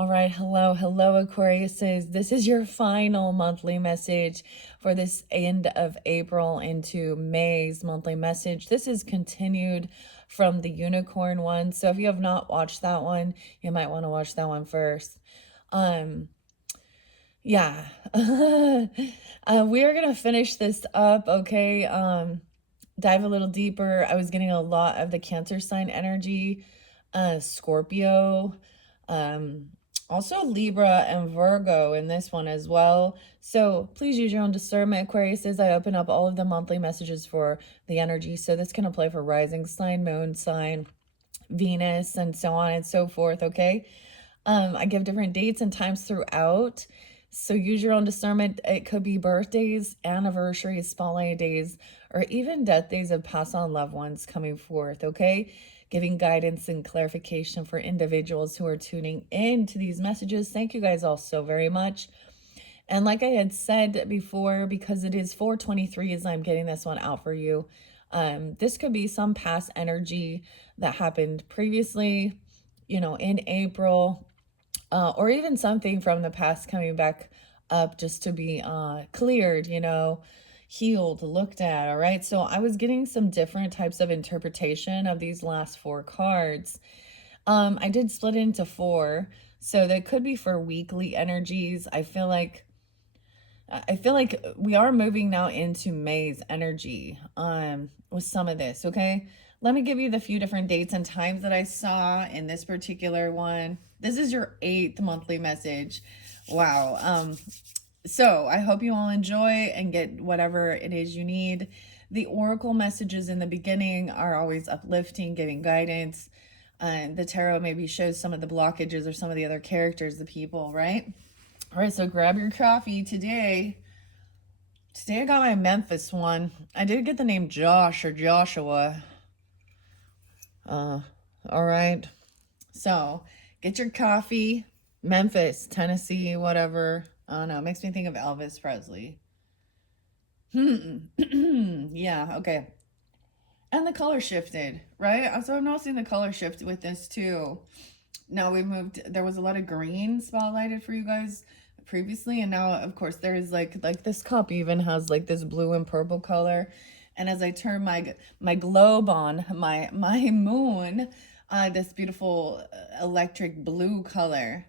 All right, hello, Aquariuses. This is your final monthly message for this end of April into May's monthly message. This is continued from the unicorn one. So if you have not watched that one, you might want to watch that one first. Yeah. We are gonna finish this up, okay? Dive a little deeper. I was getting a lot of the Cancer sign energy, Scorpio, um, also Libra and Virgo in this one as well. So please use your own discernment, Aquarius, as I open up all of the monthly messages for the energy. So this can apply for rising sign, moon sign, Venus, and so on and so forth, okay? I give different dates and times throughout. So use your own discernment. It could be birthdays, anniversaries, spotlight days, or even death days of passed on loved ones coming forth, okay? Giving guidance and clarification for individuals who are tuning in to these messages. Thank you guys all so very much. And like I had said before, because it is 423 as I'm getting this one out for you, this could be some past energy that happened previously, in April, or even something from the past coming back up just to be cleared, healed, looked at. All right. So I was getting some different types of interpretation of these last four cards. I did split it into four. So that could be for weekly energies. I feel like we are moving now into May's energy with some of this, okay? Let me give you the few different dates and times that I saw in this particular one. This is your 8th monthly message. Wow. So I hope you all enjoy and get whatever it is you need. The oracle messages in the beginning are always uplifting, giving guidance. The tarot maybe shows some of the blockages or some of the other characters, the people, right? All right, so grab your coffee today. Today I got my Memphis one. I did get the name Josh or Joshua. All right. So get your coffee. Memphis, Tennessee, whatever. I don't know. It makes me think of Elvis Presley. Yeah, okay. And the color shifted, right? So I'm noticing the color shift with this too. Now we moved, there was a lot of green spotlighted for you guys previously, and now of course there is like this cup even has like this blue and purple color. And as I turn my globe on, my moon, this beautiful electric blue color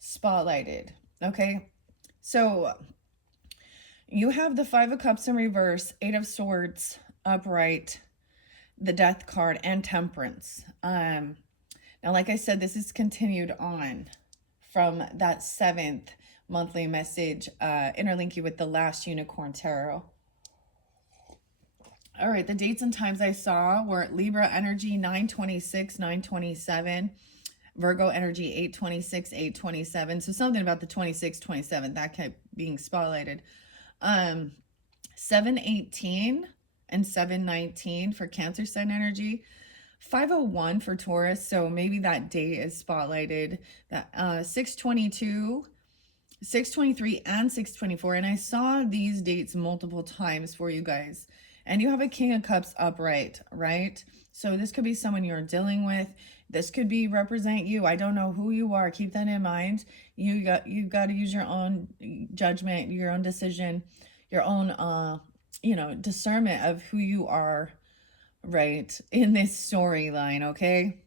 spotlighted. Okay, so you have the 5 of Cups in reverse, 8 of Swords upright, the Death card, and Temperance. Now, like I said, this is continued on from that 7th monthly message, interlinking with the last Unicorn Tarot. All right, the dates and times I saw were Libra energy 9/26, 9/27, Virgo energy 8/26, 8/27. So something about the 26, 27 that kept being spotlighted. 7/18 and 7/19 for Cancer sign energy. 501 for Taurus, so maybe that date is spotlighted. That 622, 623, and 624. And I saw these dates multiple times for you guys. And you have a King of Cups upright, right? So this could be someone you're dealing with. This could be represent you. I don't know who you are. Keep that in mind. You've got to use your own judgment, your own decision, your own discernment of who you are, right, in this storyline, okay?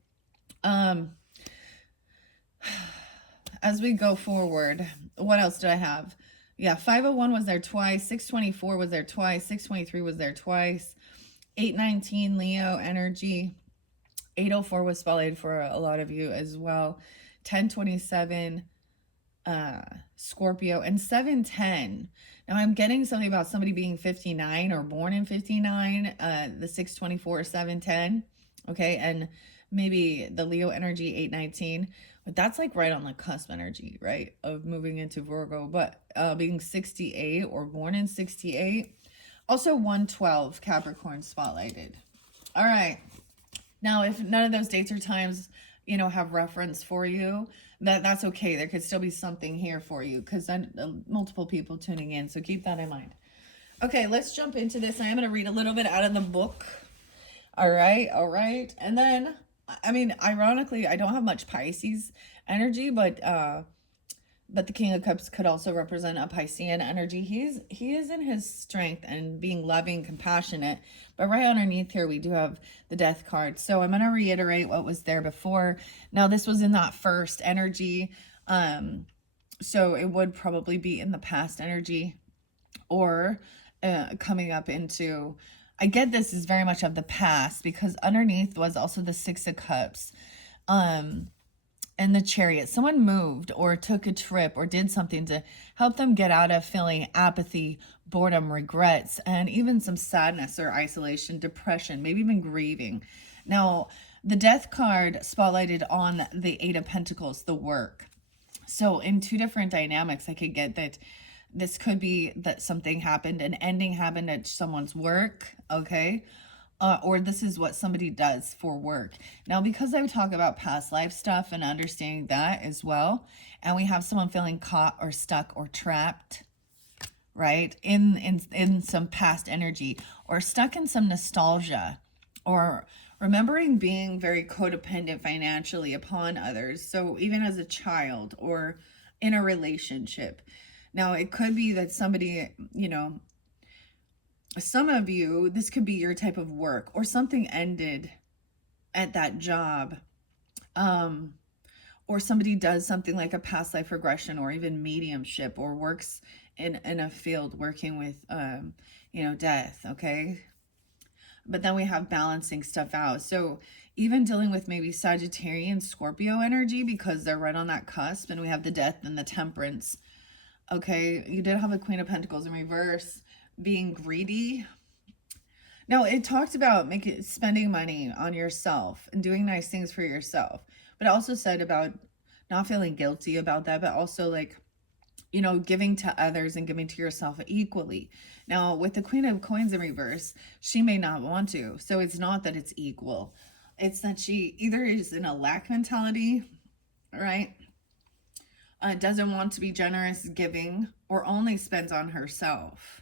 As we go forward, what else did I have? Yeah, 501 was there twice, 624 was there twice, 623 was there twice, 819 Leo energy, 804 was spotlighted for a lot of you as well, 1027 Scorpio, and 710. Now I'm getting something about somebody being 59 or born in 59, the 624, 710, okay, and maybe the Leo energy 819, but that's like right on the cusp energy, right, of moving into Virgo, but being 68 or born in 68. Also 112 Capricorn spotlighted. All right, now if none of those dates or times have reference for you, that's okay. There could still be something here for you because multiple people tuning in, so keep that in mind. Okay, let's jump into this. I am going to read a little bit out of the book. All right. And then, I mean, ironically, I don't have much Pisces energy, but the King of Cups could also represent a Piscean energy. He is in his strength and being loving, compassionate. But right underneath here, we do have the Death card. So I'm going to reiterate what was there before. Now, this was in that first energy. So it would probably be in the past energy or coming up into... I get this is very much of the past because underneath was also the Six of Cups. And the Chariot. Someone moved or took a trip or did something to help them get out of feeling apathy, boredom, regrets, and even some sadness or isolation, depression, maybe even grieving. Now, the Death card spotlighted on the Eight of Pentacles, the work. So in two different dynamics, I could get that this could be that something happened, an ending happened at someone's work, okay? Or this is what somebody does for work. Now, because I talk about past life stuff and understanding that as well, and we have someone feeling caught or stuck or trapped, right, in some past energy, or stuck in some nostalgia, or remembering being very codependent financially upon others. So even as a child or in a relationship. Now, it could be that somebody, you know, some of you, this could be your type of work, or something ended at that job, or somebody does something like a past life regression or even mediumship, or works in a field working with you know, death, okay? But then we have balancing stuff out. So even dealing with maybe Sagittarian, Scorpio energy, because they're right on that cusp, and we have the Death and the Temperance. Okay, you did have the Queen of Pentacles in reverse, being greedy. Now, it talked about spending money on yourself and doing nice things for yourself, but it also said about not feeling guilty about that, but also like, you know, giving to others and giving to yourself equally. Now, with the Queen of Coins in reverse, she may not want to. So it's not that it's equal. It's that she either is in a lack mentality, right? Doesn't want to be generous, giving, or only spends on herself.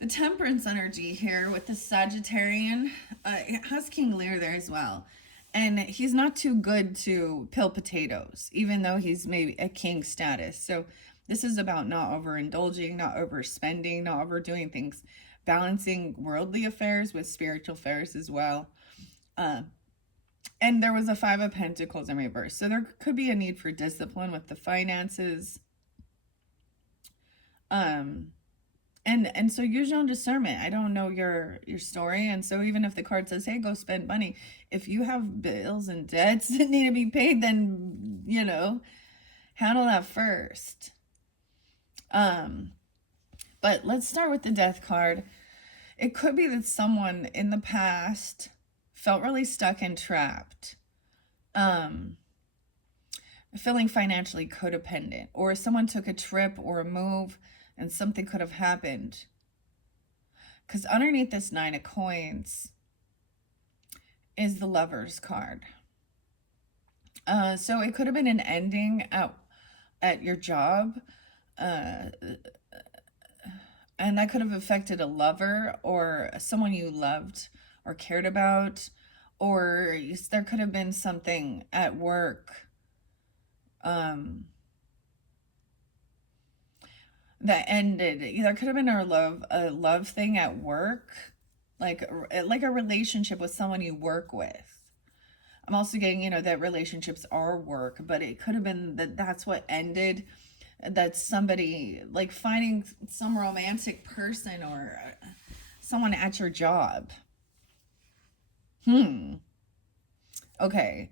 The Temperance energy here with the Sagittarian, it has King Lear there as well. And he's not too good to peel potatoes, even though he's maybe a king status. So this is about not overindulging, not overspending, not overdoing things, balancing worldly affairs with spiritual affairs as well. And there was a Five of Pentacles in reverse. So there could be a need for discipline with the finances. And so use your own discernment. I don't know your story. And so even if the card says, hey, go spend money, if you have bills and debts that need to be paid, then, you know, handle that first. But let's start with the Death card. It could be that someone in the past felt really stuck and trapped, feeling financially codependent, or someone took a trip or a move and something could have happened. Because underneath this Nine of Coins is the Lover's card. So it could have been an ending at your job, and that could have affected a lover or someone you loved or cared about, or there could have been something at work that ended. There could have been a love thing at work, like a relationship with someone you work with. I'm also getting, you know, that relationships are work, but it could have been that's what ended. That's somebody like finding some romantic person or someone at your job. Okay.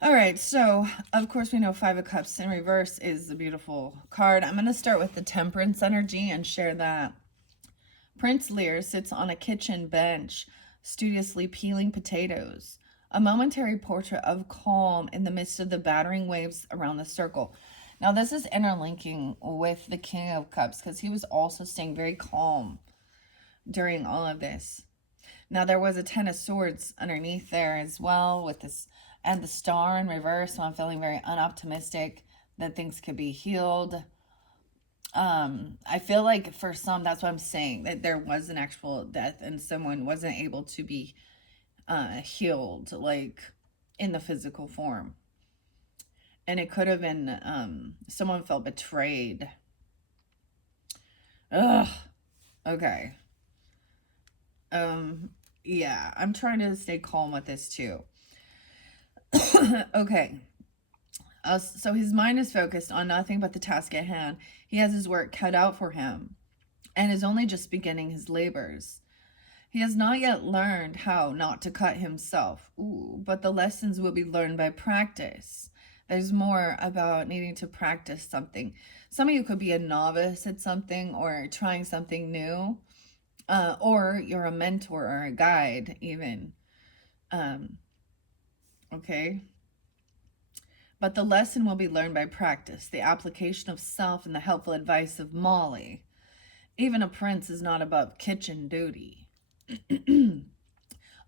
All right, so of course we know Five of Cups in reverse is the beautiful card. I'm going to start with the Temperance energy and share that. Prince Lear sits on a kitchen bench, studiously peeling potatoes. A momentary portrait of calm in the midst of the battering waves around the circle. Now this is interlinking with the King of Cups because he was also staying very calm during all of this. Now there was a Ten of Swords underneath there as well with this, and the Star in reverse. So I'm feeling very unoptimistic that things could be healed. I feel like for some, that's what I'm saying, that there was an actual death and someone wasn't able to be healed, like in the physical form. And it could have been someone felt betrayed. Ugh. Okay. Um, yeah, I'm trying to stay calm with this too. Okay. So his mind is focused on nothing but the task at hand. He has his work cut out for him and is only just beginning his labors. He has not yet learned how not to cut himself. Ooh, but the lessons will be learned by practice. There's more about needing to practice something. Some of you could be a novice at something or trying something new, or you're a mentor or a guide, even. Um, okay. But the lesson will be learned by practice, the application of self and the helpful advice of Molly. Even a prince is not above kitchen duty.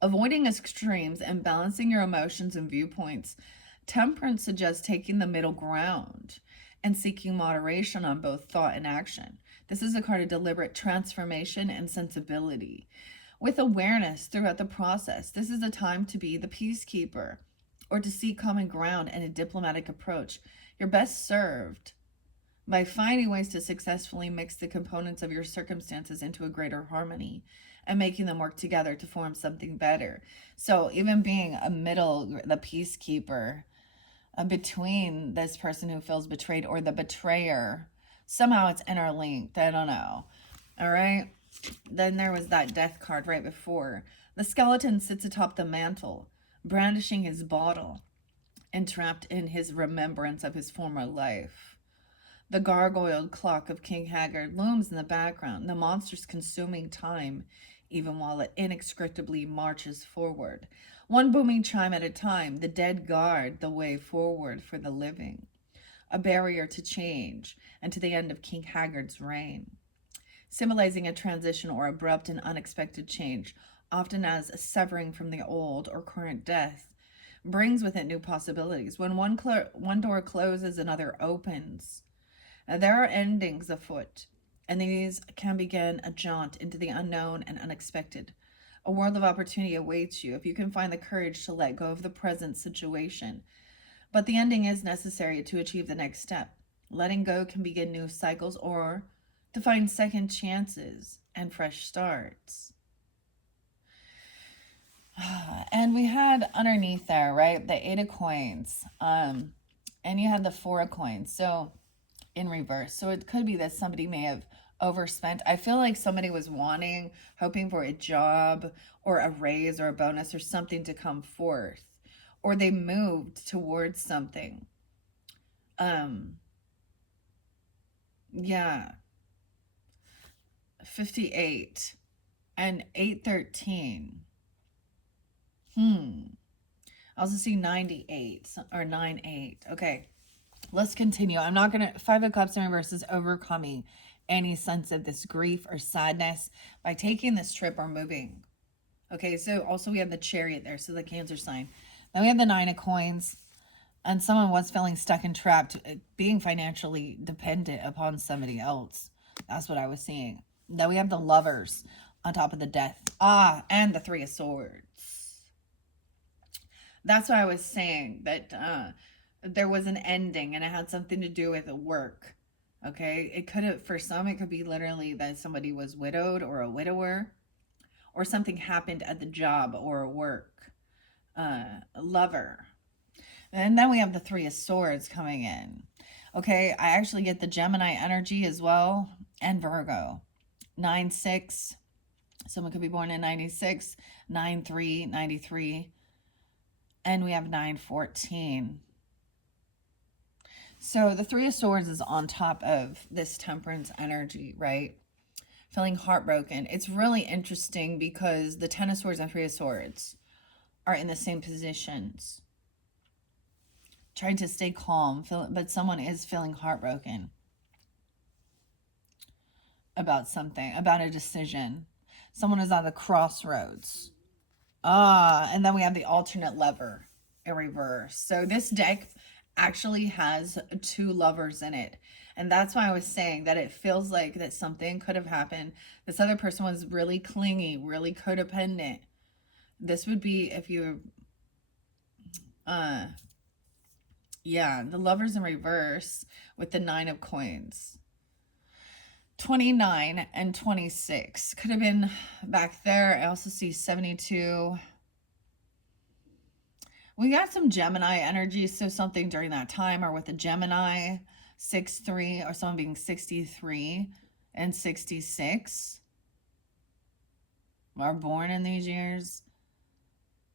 Avoiding extremes and balancing your emotions and viewpoints. Temperance suggests taking the middle ground and seeking moderation on both thought and action. This is a card of deliberate transformation and sensibility. With awareness throughout the process, this is a time to be the peacekeeper or to seek common ground and a diplomatic approach. You're best served by finding ways to successfully mix the components of your circumstances into a greater harmony and making them work together to form something better. So even being the peacekeeper between this person who feels betrayed or the betrayer, somehow it's interlinked. I don't know. All right. Then there was that death card right before. The skeleton sits atop the mantle, brandishing his bottle, entrapped in his remembrance of his former life. The gargoyled clock of King Haggard looms in the background, the monster's consuming time, even while it inextricably marches forward. One booming chime at a time, the dead guard the way forward for the living, a barrier to change and to the end of King Haggard's reign, symbolizing a transition or abrupt and unexpected change, often as a severing from the old or current death, brings with it new possibilities. When one door closes, another opens. There are endings afoot, and these can begin a jaunt into the unknown and unexpected. A world of opportunity awaits you if you can find the courage to let go of the present situation. But the ending is necessary to achieve the next step. Letting go can begin new cycles or to find second chances and fresh starts. And we had underneath there, right, the 8 of coins. And you had the 4 of coins. So in reverse. So it could be that somebody may have overspent. I feel like somebody was hoping for a job or a raise or a bonus or something to come forth, or they moved towards something. Yeah. 58 and 813. I also see 98 or 98. Okay. Let's continue. I'm not going to, 5 of Cups in reverse is overcoming any sense of this grief or sadness by taking this trip or moving. Okay, so also we have the Chariot there, so the Cancer sign. Then we have the 9 of Coins, and someone was feeling stuck and trapped, being financially dependent upon somebody else. That's what I was seeing. Then we have the Lovers on top of the Death. And the 3 of Swords. That's why I was saying that there was an ending and it had something to do with work. Okay, it could have, for some, it could be literally that somebody was widowed or a widower, or something happened at the job or work. A lover. And then we have the 3 of Swords coming in. Okay, I actually get the Gemini energy as well, and Virgo. 9-6. Someone could be born in 96, 9-3, 93. And we have 9-14. So the 3 of Swords is on top of this Temperance energy, right? Feeling heartbroken. It's really interesting because the 10 of Swords and 3 of Swords are in the same positions. Trying to stay calm, but someone is feeling heartbroken about something, about a decision. Someone is at the crossroads. And then we have the alternate lover in reverse. So this deck actually has 2 lovers in it. And that's why I was saying that it feels like that something could have happened. This other person was really clingy, really codependent. This would be if you Yeah, the Lovers in reverse with the 9 of coins. 29 and 26. Could have been back there. I also see 72. We got some Gemini energy, so something during that time, or with a Gemini 6-3, or someone being 63 and 66 are born in these years.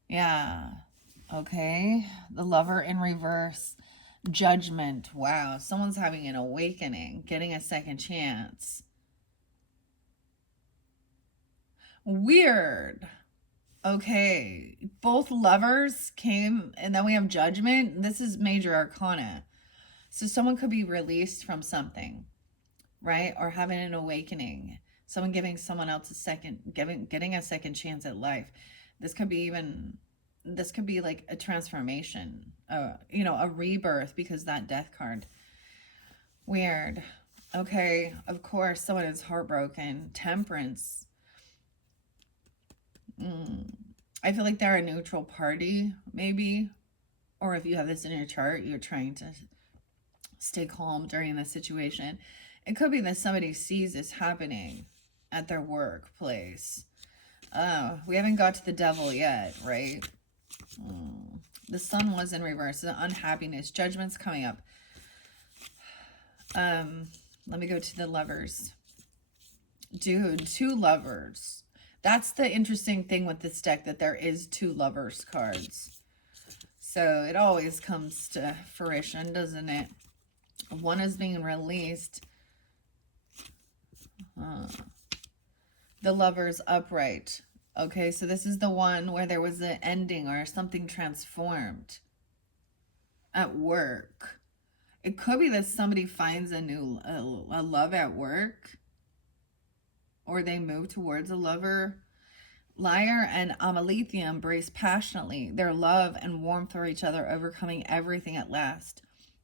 Yeah. Okay. The Lover in reverse. Judgment. Wow. Someone's having an awakening, getting a second chance. Weird. Okay. Both Lovers came, and then we have Judgment. This is major arcana. So someone could be released from something, right? Or having an awakening. Someone giving someone else getting a second chance at life. This could be like a transformation, a rebirth, because that Death card. Weird. Okay, of course, someone is heartbroken. Temperance. I feel like they're a neutral party, maybe. Or if you have this in your chart, you're trying to stay calm during this situation. It could be that somebody sees this happening at their workplace. We haven't got to the Devil yet, right? The Sun was in reverse. The unhappiness. Judgment's coming up. Let me go to the Lovers. Dude, 2 Lovers. That's the interesting thing with this deck, that there is 2 Lovers cards. So it always comes to fruition, doesn't it? One is being released. The Lovers upright. Okay, so this is the one where there was an ending or something transformed at work. It could be that somebody finds a new love at work, or they move towards a lover. Liar and Amalethea embrace passionately their love and warmth for each other, overcoming everything at last,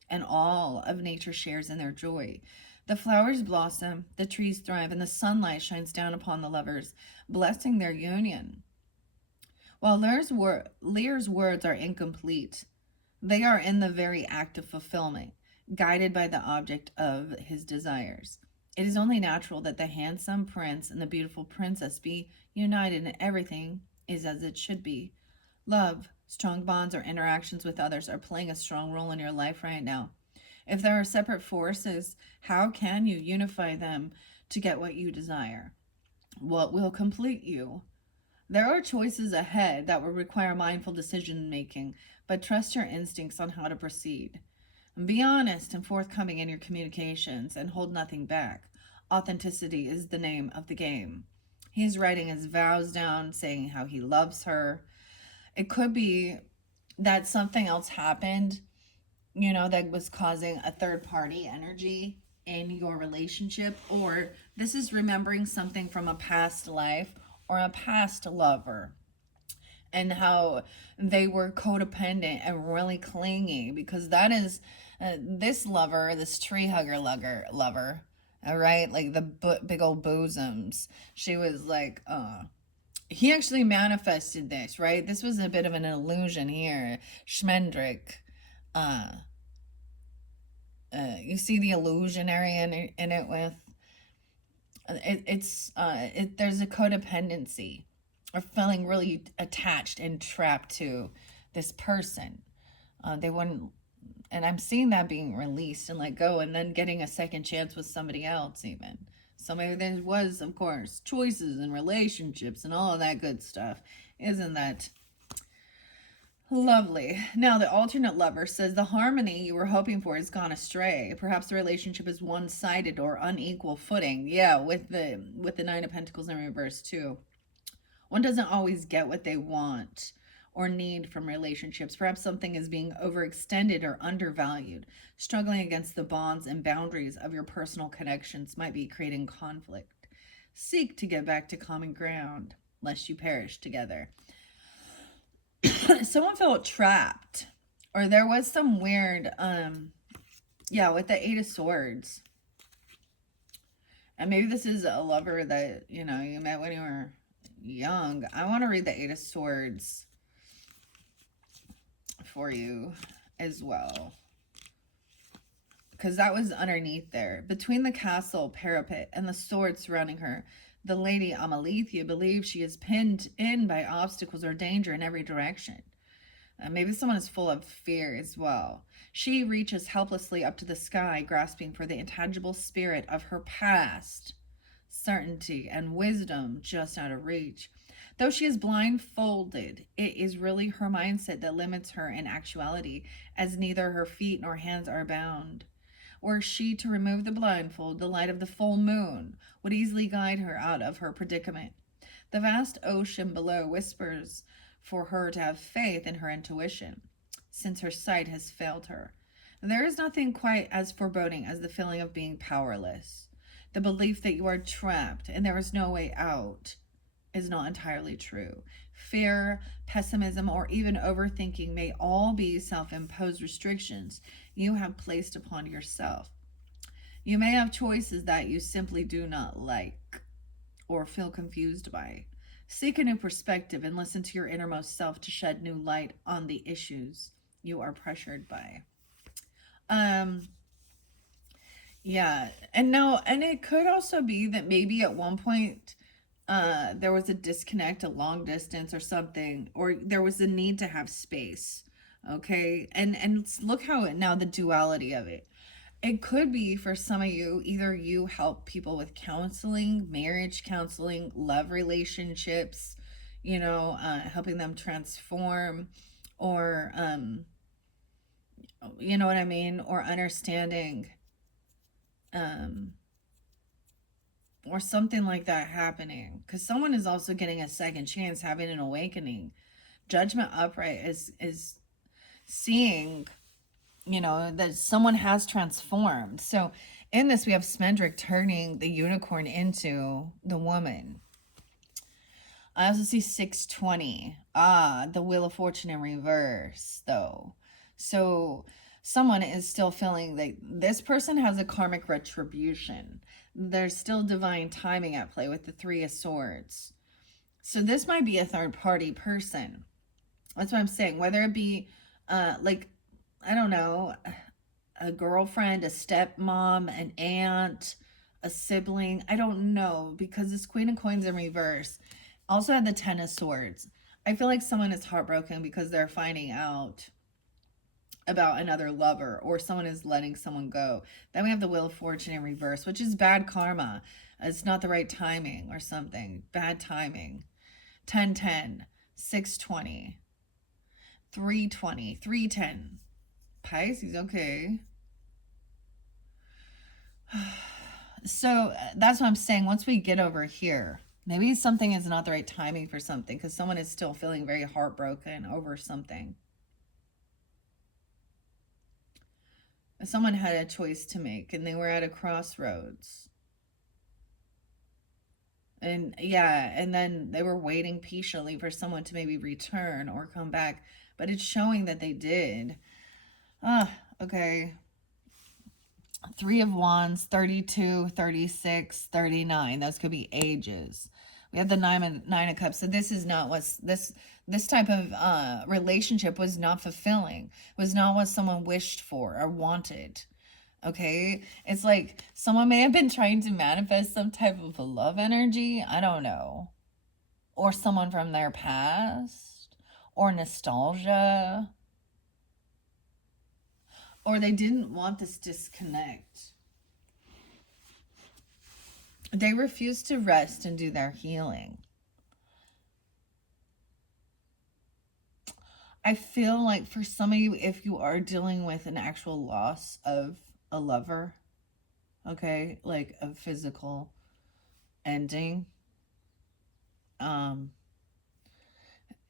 and all of nature shares in their joy. The flowers blossom, the trees thrive, and the sunlight shines down upon the lovers, blessing their union. While Lear's words are incomplete, they are in the very act of fulfillment, guided by the object of his desires. It is only natural that the handsome prince and the beautiful princess be united, and everything is as it should be. Love, strong bonds, or interactions with others are playing a strong role in your life right now. If there are separate forces, how can you unify them to get what you desire? What will complete you? There are choices ahead that will require mindful decision making, but trust your instincts on how to proceed. Be honest and forthcoming in your communications and hold nothing back. Authenticity is the name of the game. He's writing his vows down, saying how he loves her. It could be that something else happened, that was causing a third party energy in your relationship, or this is remembering something from a past life or a past lover, and how they were codependent and really clingy, because that is this lover, this tree hugger lover, all right, like the big old bosoms. She was like, he actually manifested this, right? This was a bit of an illusion here. Schmendrick. You see the illusionary in it with there's a codependency, or feeling really attached and trapped to this person. They wouldn't, and I'm seeing that being released and let go, and then getting a second chance with somebody else even. So maybe there was, of course, choices and relationships and all of that good stuff. Isn't that lovely? Now, the alternate lover says the harmony you were hoping for has gone astray. Perhaps the relationship is one-sided or unequal footing. Yeah, with the Nine of Pentacles in reverse too. One doesn't always get what they want or need from relationships. Perhaps something is being overextended or undervalued. Struggling against the bonds and boundaries of your personal connections might be creating conflict. Seek to get back to common ground, lest you perish together. Someone felt trapped, or there was some weird, with the Eight of Swords. And maybe this is a lover that, you met when you were young. I want to read the Eight of Swords for you as well. because that was underneath there. Between the castle parapet and the sword surrounding her, the Lady Amalethea believes she is pinned in by obstacles or danger in every direction. Maybe someone is full of fear as well. She reaches helplessly up to the sky, grasping for the intangible spirit of her past, certainty and wisdom just out of reach. Though she is blindfolded, it is really her mindset that limits her in actuality, as neither her feet nor hands are bound. Were she to remove the blindfold, the light of the full moon would easily guide her out of her predicament. The vast ocean below whispers for her to have faith in her intuition, since her sight has failed her. There is nothing quite as foreboding as the feeling of being powerless. The belief that you are trapped and there is no way out is not entirely true. Fear, pessimism, or even overthinking may all be self imposed restrictions you have placed upon yourself. You may have choices that you simply do not like or feel confused by. Seek a new perspective and listen to your innermost self to shed new light on the issues you are pressured by. Um, yeah, and now, and it could also be that maybe at one point there was a disconnect, a long distance or something, or there was a need to have space. Okay, and look how it now, the duality of it. It could be for some of you, either you help people with counseling, marriage counseling, love relationships, helping them transform, or you know what I mean, or understanding, um, or something like that happening. Because someone is also getting a second chance, having an awakening. Judgment upright is seeing, that someone has transformed. So in this, we have Smendrick turning the unicorn into the woman. I also see 620. The Wheel of Fortune in reverse, though. So someone is still feeling that this person has a karmic retribution. There's still divine timing at play with the Three of Swords. So this might be a third party person. That's what I'm saying. Whether it be like, I don't know, a girlfriend, a stepmom, an aunt, a sibling. I don't know, because this Queen of Coins in reverse also had the Ten of Swords. I feel like someone is heartbroken because they're finding out about another lover, or someone is letting someone go. Then we have the Wheel of Fortune in reverse, which is bad karma. It's not the right timing or something. Bad timing. 1010, 620, 320, 310. Pisces, okay. So that's what I'm saying. Once we get over here, maybe something is not the right timing for something, because someone is still feeling very heartbroken over something. Someone had a choice to make and they were at a crossroads. And yeah, and then they were waiting patiently for someone to maybe return or come back. But it's showing that they did. Okay. 3 of Wands, 32, 36, 39. Those could be ages. We have the nine of Cups. So this is not what's this type of relationship was not fulfilling. Was not what someone wished for or wanted. Okay, it's like someone may have been trying to manifest some type of love energy. I don't know, or someone from their past, or nostalgia, or they didn't want this disconnect. They refused to rest and do their healing. I feel like for some of you, if you are dealing with an actual loss of a lover, okay, like a physical ending,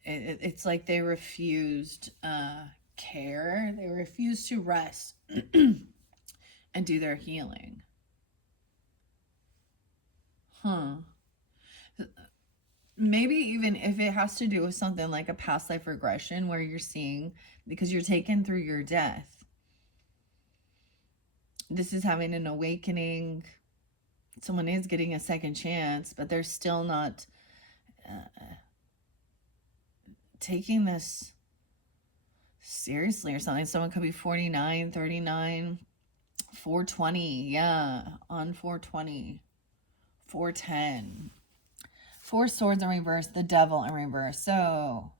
it's like they refused care. They refused to rest and do their healing. Maybe even if it has to do with something like a past life regression, where you're seeing, because you're taken through your death, this is having an awakening. Someone is getting a second chance, but they're still not taking this seriously or something. Someone could be 49, 39, 420, yeah, on 420. 410. Four swords in reverse, the devil in reverse. So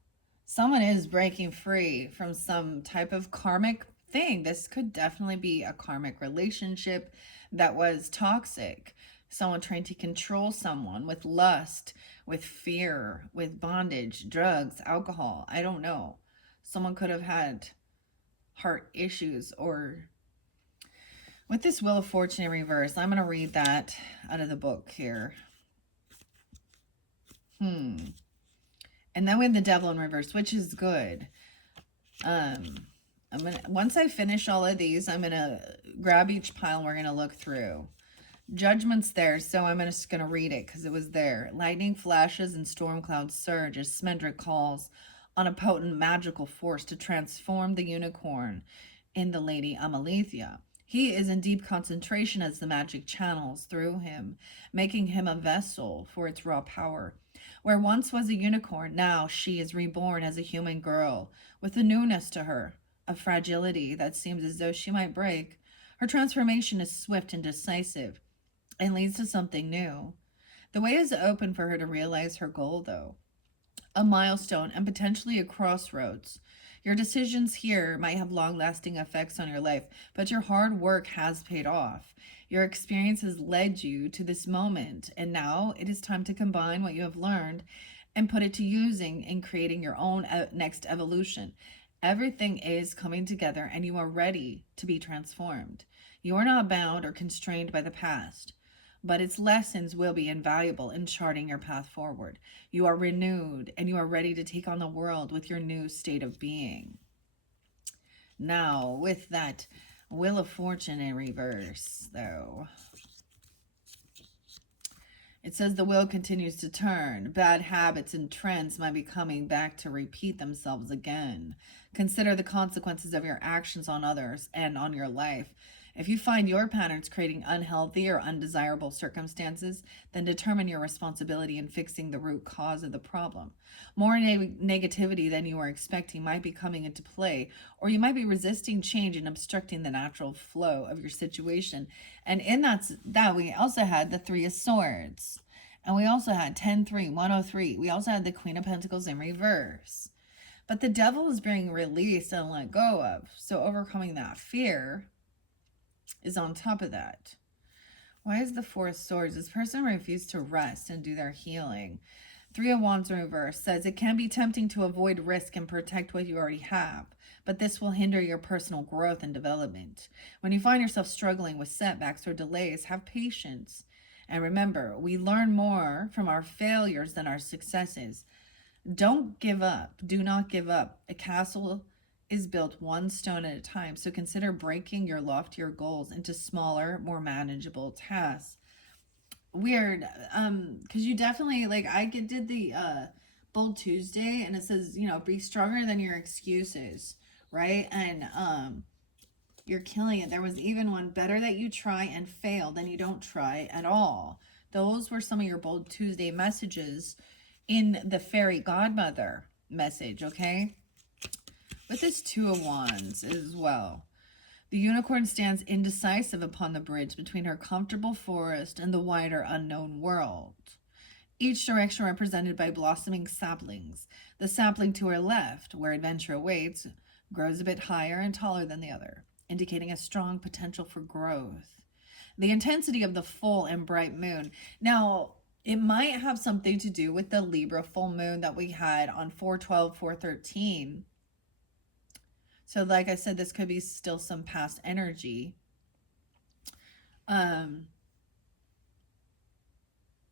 someone is breaking free from some type of karmic thing. This could definitely be a karmic relationship that was toxic. Someone trying to control someone with lust, with fear, with bondage, drugs, alcohol. I don't know. Someone could have had heart issues or with this Wheel of Fortune in reverse. I'm going to read that out of the book here. And then we have the devil in reverse, which is good. I'm gonna, once I finish all of these, I'm gonna grab each pile and we're gonna look through. Judgment's there, so I'm just gonna read it because it was there. Lightning flashes and storm clouds surge as Smendrick calls on a potent magical force to transform the unicorn in the Lady Amalethea. He is in deep concentration as the magic channels through him, making him a vessel for its raw power. Where once was a unicorn, now she is reborn as a human girl, with a newness to her, a fragility that seems as though she might break. Her transformation is swift and decisive, and leads to something new. The way is open for her to realize her goal, though, a milestone and potentially a crossroads. Your decisions here might have long lasting effects on your life, but your hard work has paid off. Your experience has led you to this moment, and now it is time to combine what you have learned and put it to using in creating your own next evolution. Everything is coming together, and you are ready to be transformed. You are not bound or constrained by the past, but its lessons will be invaluable in charting your path forward. You are renewed and you are ready to take on the world with your new state of being. Now, with that Wheel of Fortune in reverse, though, it says the wheel continues to turn. Bad habits and trends might be coming back to repeat themselves again. Consider the consequences of your actions on others and on your life. If you find your patterns creating unhealthy or undesirable circumstances, then determine your responsibility in fixing the root cause of the problem. More negativity than you are expecting might be coming into play, or you might be resisting change and obstructing the natural flow of your situation. And in that we also had the Three of Swords. And we also had 10-3, 103. We also had the Queen of Pentacles in reverse. But the devil is being released and let go of. So overcoming that fear is on top of that. Why is the Four of Swords? This person refused to rest and do their healing. Three of Wands in reverse says it can be tempting to avoid risk and protect what you already have, but this will hinder your personal growth and development. When you find yourself struggling with setbacks or delays, have patience. And remember, we learn more from our failures than our successes. Don't give up. Do not give up. A castle is built one stone at a time, so consider breaking your loftier goals into smaller, more manageable tasks. Weird, because you definitely, like, did the Bold Tuesday, and it says, be stronger than your excuses, right? And you're killing it. There was even one, better that you try and fail than you don't try at all. Those were some of your Bold Tuesday messages in the Fairy Godmother message, okay? With this Two of Wands as well. The unicorn stands indecisive upon the bridge between her comfortable forest and the wider unknown world. Each direction represented by blossoming saplings. The sapling to her left, where adventure awaits, grows a bit higher and taller than the other, indicating a strong potential for growth. The intensity of the full and bright moon. Now, it might have something to do with the Libra full moon that we had on 4/12, 4/13. So like I said, this could be still some past energy.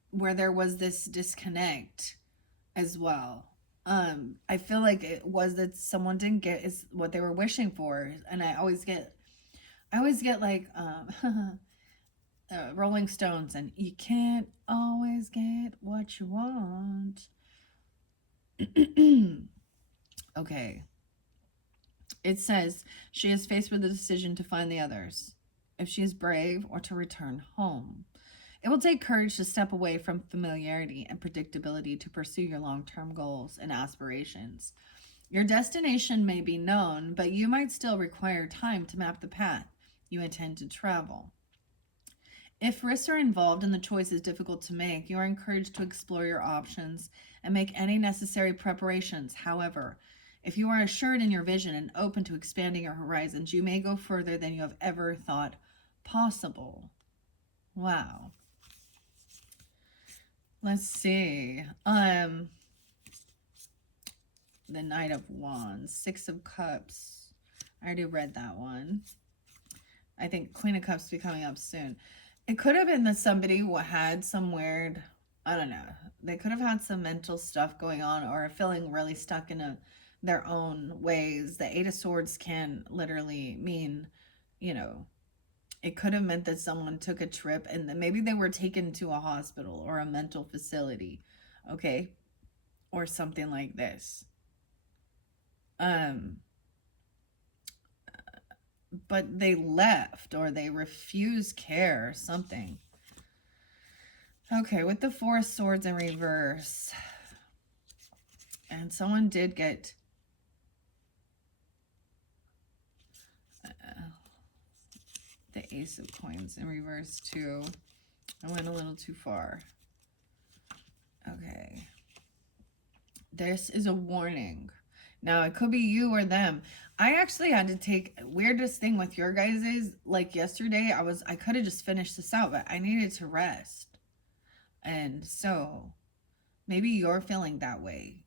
Where there was this disconnect as well. I feel like it was that someone didn't get is what they were wishing for. And I always get like Rolling Stones and you can't always get what you want. Okay. It says she is faced with the decision to find the others, if she is brave or to return home. It will take courage to step away from familiarity and predictability to pursue your long-term goals and aspirations. Your destination may be known, but you might still require time to map the path. you intend to travel. If risks are involved and the choice is difficult to make, you are encouraged to explore your options and make any necessary preparations. However, if you are assured in your vision and open to expanding your horizons, you may go further than you have ever thought possible. Wow. Let's see. The Knight of Wands, Six of Cups. I already read that one. I think Queen of Cups will be coming up soon. It could have been that somebody had some weird, I don't know, they could have had some mental stuff going on or feeling really stuck in their own ways. The Eight of Swords can literally mean, you know, it could have meant that someone took a trip and then maybe they were taken to a hospital or a mental facility, okay? Or something like this. Um, but they left or they refused care or something. Okay, with the Four of Swords in reverse. And someone did get the Ace of Coins in reverse too. I went a little too far. Okay. This is a warning. Now, it could be you or them. I actually had to take, weirdest thing with your guys is, like yesterday, I could have just finished this out, but I needed to rest. And so, maybe you're feeling that way.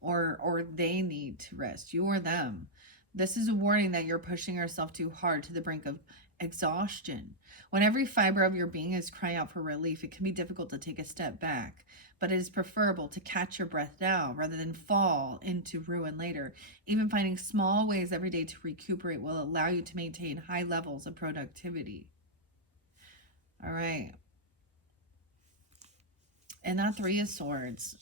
Or they need to rest, you or them. This is a warning that you're pushing yourself too hard to the brink of exhaustion. When every fiber of your being is crying out for relief, it can be difficult to take a step back, but it is preferable to catch your breath now rather than fall into ruin later. Even finding small ways every day to recuperate will allow you to maintain high levels of productivity. All right. And that Three of Swords.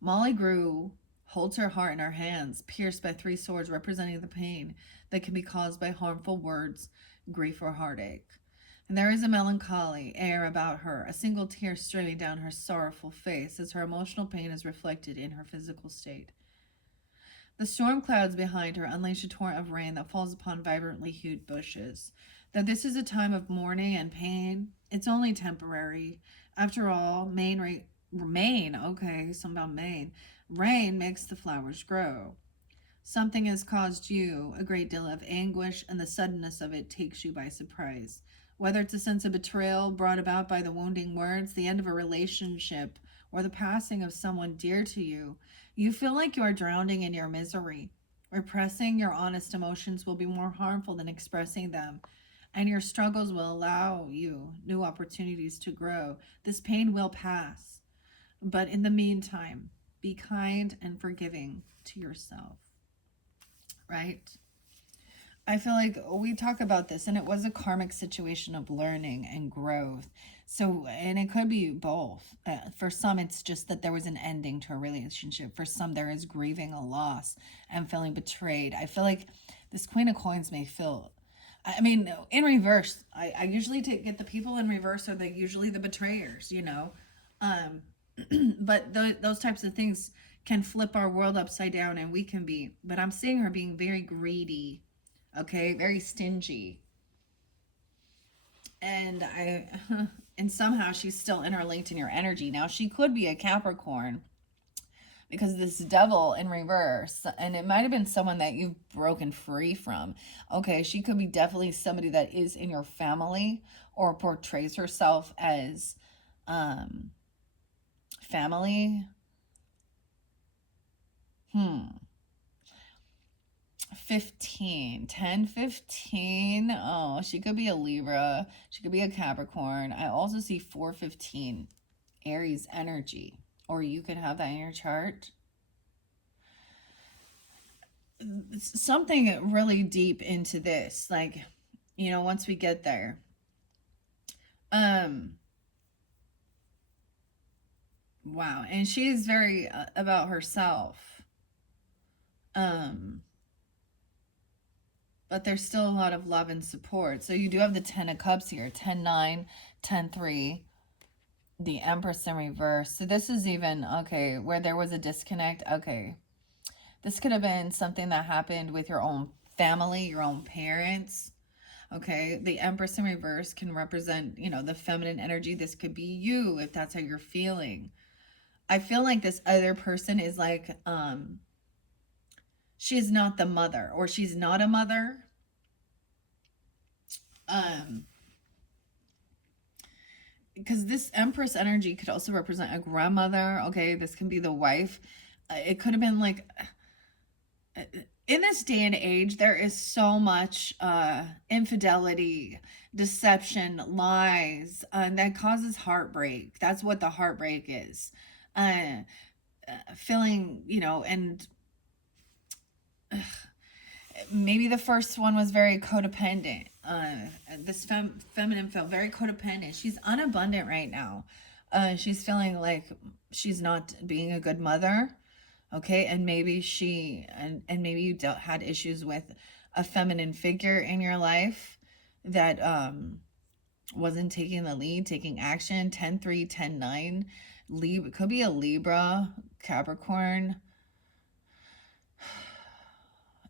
Molly Grew holds her heart in her hands, pierced by three swords representing the pain that can be caused by harmful words, grief, or heartache. And there is a melancholy air about her, a single tear streaming down her sorrowful face as her emotional pain is reflected in her physical state. The storm clouds behind her unleash a torrent of rain that falls upon vibrantly hued bushes. Though this is a time of mourning and pain, it's only temporary. After all, Maine, okay, something about Maine. Rain makes the flowers grow. Something has caused you a great deal of anguish, and the suddenness of it takes you by surprise. Whether it's a sense of betrayal brought about by the wounding words, the end of a relationship, or the passing of someone dear to you, you feel like you are drowning in your misery. Repressing your honest emotions will be more harmful than expressing them, and your struggles will allow you new opportunities to grow. This pain will pass, but in the meantime, be kind and forgiving to yourself, right? I feel like we talk about this, and it was a karmic situation of learning and growth. So, and it could be both. For some, it's just that there was an ending to a relationship. For some, there is grieving a loss and feeling betrayed. I feel like this Queen of Coins may feel, I mean, in reverse. I usually get the people in reverse are usually the betrayers, you know. Um, but those types of things can flip our world upside down, and we can be. But I'm seeing her being very greedy, okay, very stingy, and and somehow she's still interlinked in your energy. Now she could be a Capricorn because this devil in reverse, and it might have been someone that you've broken free from. Okay, she could be definitely somebody that is in your family or portrays herself as family. 15, 10, 15. Oh, she could be a Libra. She could be a Capricorn. I also see 415 Aries energy, or you could have that in your chart. Something really deep into this, like, you know, once we get there. Wow, and she's very about herself. But there's still a lot of love and support. So you do have the 10 of Cups here, 10-9, 10-3, the Empress in reverse. So this is even, okay, where there was a disconnect. Okay, this could have been something that happened with your own family, your own parents. Okay, the Empress in reverse can represent, the feminine energy. This could be you if that's how you're feeling. I feel like this other person is like, she's not the mother, or she's not a mother. Um, because this Empress energy could also represent a grandmother. Okay, this can be the wife. It could have been like, in this day and age, there is so much infidelity, deception, lies, that causes heartbreak. That's what the heartbreak is. Uh, Feeling, and maybe the first one was very codependent. This feminine felt very codependent. She's unabundant right now. She's feeling like she's not being a good mother. Okay, and maybe and maybe you had issues with a feminine figure in your life that wasn't taking the lead, taking action. 10-3, 10-9. Libra could be a Libra, Capricorn,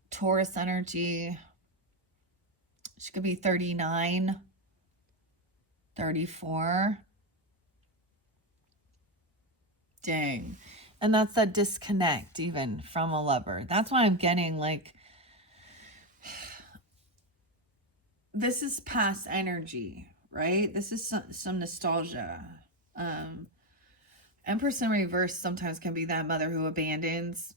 Taurus energy. She could be 39, 34. Dang. And that's that disconnect even from a lover. That's why I'm getting like, this is past energy, right? This is some nostalgia. Empress in reverse sometimes can be that mother who abandons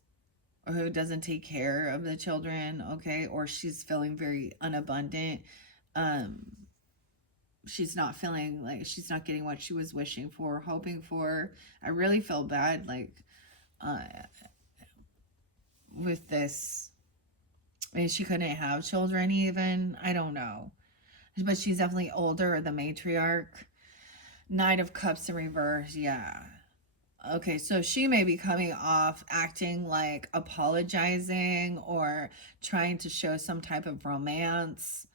or who doesn't take care of the children, okay? Or she's feeling very unabundant. She's not feeling like she's not getting what she was wishing for, hoping for. I really feel bad, like, uh, with this. I mean, she couldn't have children even. I don't know. But she's definitely older, the matriarch. Knight of Cups in reverse, yeah. Okay, so she may be coming off acting like apologizing or trying to show some type of romance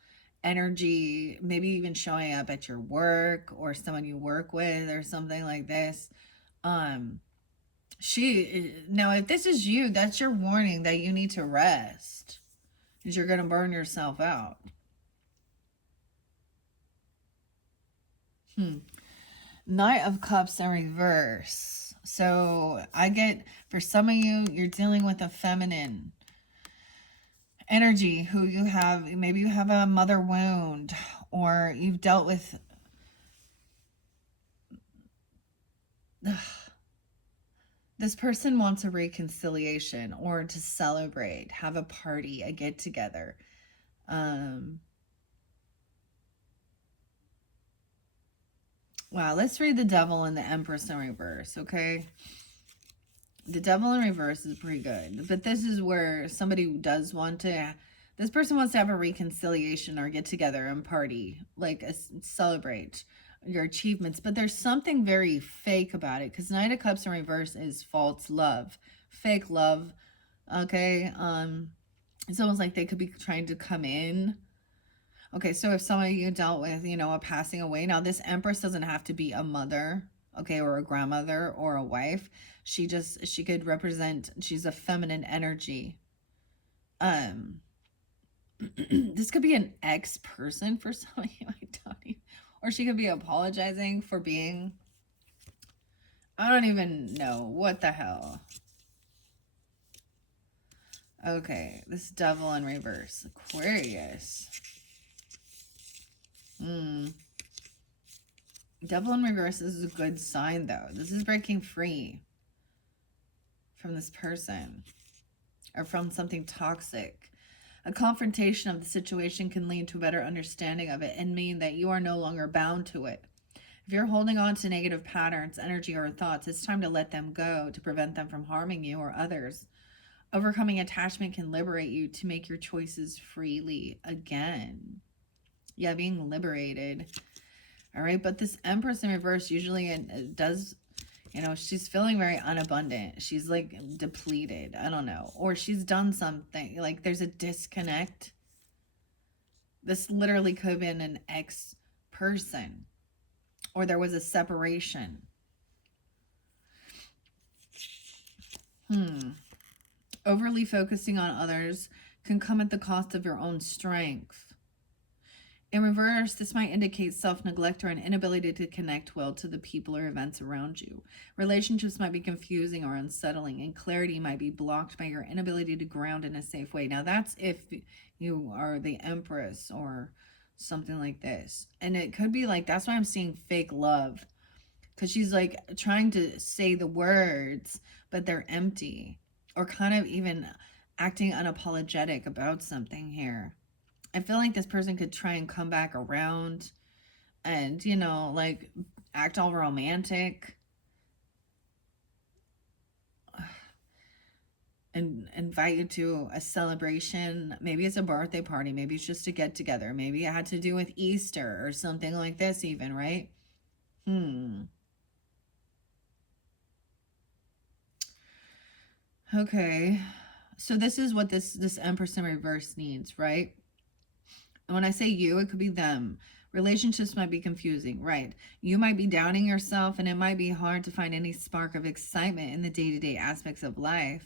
energy, maybe even showing up at your work or someone you work with or something like this. Um now if this is you, that's your warning that you need to rest because you're going to burn yourself out. Knight of Cups in reverse. So I get, for some of you, you're dealing with a feminine energy who you have, maybe you have a mother wound or you've dealt with. This person wants a reconciliation or to celebrate, have a party, a get together. Wow, let's read the Devil and the Empress in reverse, okay? The Devil in reverse is pretty good, but this is where somebody does want to, this person wants to have a reconciliation or get together and party, like celebrate your achievements, but there's something very fake about it because Knight of Cups in reverse is false love, fake love, okay? It's almost like they could be trying to come in. Okay, so if some of you dealt with, a passing away, now this Empress doesn't have to be a mother, okay, or a grandmother or a wife. She could represent, she's a feminine energy. This could be an ex-person for some of you, I don't even, or she could be apologizing for being, I don't even know, what the hell. Okay, this Devil in reverse, Aquarius. Devil in reverse is a good sign, though. This is breaking free from this person or from something toxic. A confrontation of the situation can lead to a better understanding of it and mean that you are no longer bound to it. If you're holding on to negative patterns, energy, or thoughts, it's time to let them go to prevent them from harming you or others. Overcoming attachment can liberate you to make your choices freely again. Yeah, being liberated. All right, but this Empress in reverse usually does, she's feeling very unabundant. She's like depleted. I don't know. Or she's done something. Like there's a disconnect. This literally could have been an ex-person. Or there was a separation. Overly focusing on others can come at the cost of your own strength. In reverse, this might indicate self neglect or an inability to connect well to the people or events around you. Relationships might be confusing or unsettling, and clarity might be blocked by your inability to ground in a safe way. Now, that's if you are the Empress or something like this. And it could be like, that's why I'm seeing fake love, because she's like trying to say the words, but they're empty, or kind of even acting unapologetic about something here. I feel like this person could try and come back around and, like act all romantic and invite you to a celebration. Maybe it's a birthday party. Maybe it's just a get together. Maybe it had to do with Easter or something like this, even, right? Okay. So this is what this Empress in reverse needs, right? And when I say you, it could be them. Relationships might be confusing, right? You might be doubting yourself, and it might be hard to find any spark of excitement in the day to day aspects of life.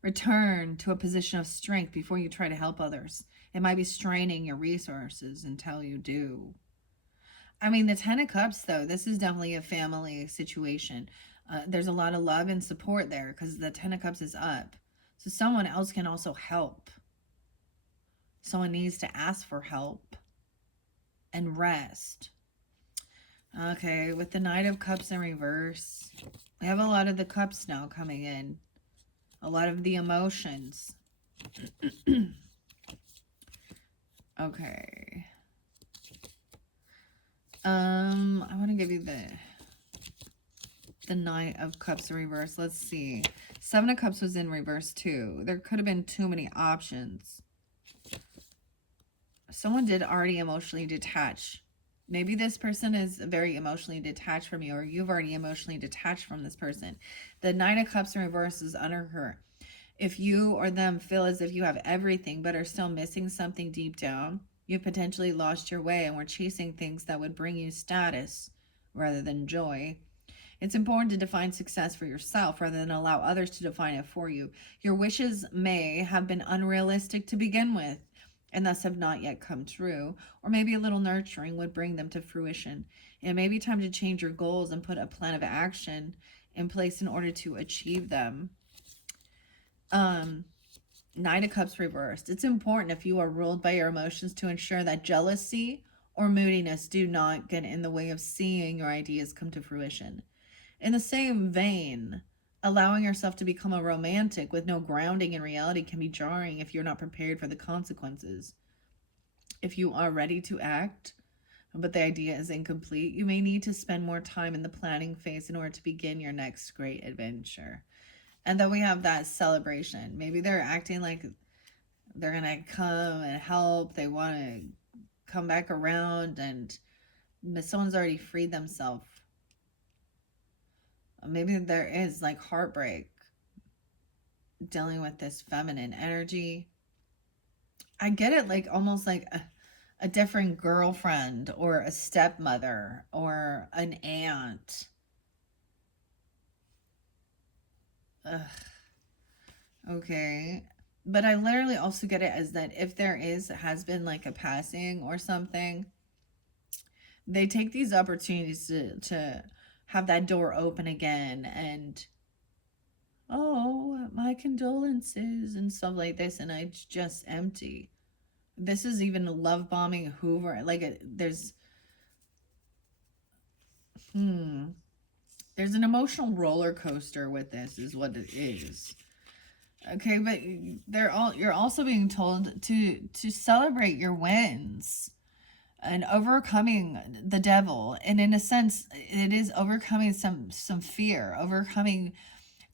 Return to a position of strength before you try to help others. It might be straining your resources until you do. I mean, the Ten of Cups, though, this is definitely a family situation. There's a lot of love and support there because the Ten of Cups is up. So someone else can also help. Someone needs to ask for help and rest. Okay, with the Knight of Cups in reverse, we have a lot of the cups now coming in. A lot of the emotions. Okay. I want to give you the Knight of Cups in reverse. Let's see. Seven of Cups was in reverse too. There could have been too many options. Someone did already emotionally detach. Maybe this person is very emotionally detached from you, or you've already emotionally detached from this person. The Nine of Cups in reverse is under her. If you or them feel as if you have everything but are still missing something deep down, you've potentially lost your way and were chasing things that would bring you status rather than joy. It's important to define success for yourself rather than allow others to define it for you. Your wishes may have been unrealistic to begin with and thus have not yet come true, or maybe a little nurturing would bring them to fruition. It may be time to change your goals and put a plan of action in place in order to achieve them. Nine of Cups reversed. It's important if you are ruled by your emotions to ensure that jealousy or moodiness do not get in the way of seeing your ideas come to fruition. In the same vein, allowing yourself to become a romantic with no grounding in reality can be jarring if you're not prepared for the consequences. If you are ready to act, but the idea is incomplete, you may need to spend more time in the planning phase in order to begin your next great adventure. And then we have that celebration. Maybe they're acting like they're going to come and help. They want to come back around, and someone's already freed themselves. Maybe there is like heartbreak dealing with this feminine energy. I get it, like almost like a different girlfriend or a stepmother or an aunt. Ugh. Okay. But I literally also get it as that if there has been like a passing or something, they take these opportunities to have that door open again and, oh, my condolences and stuff like this, and it's just empty. This is even love bombing Hoover. Like there's there's an emotional roller coaster with this, is what it is. Okay, but you're also being told to celebrate your wins and overcoming the devil. And in a sense, it is overcoming some fear, overcoming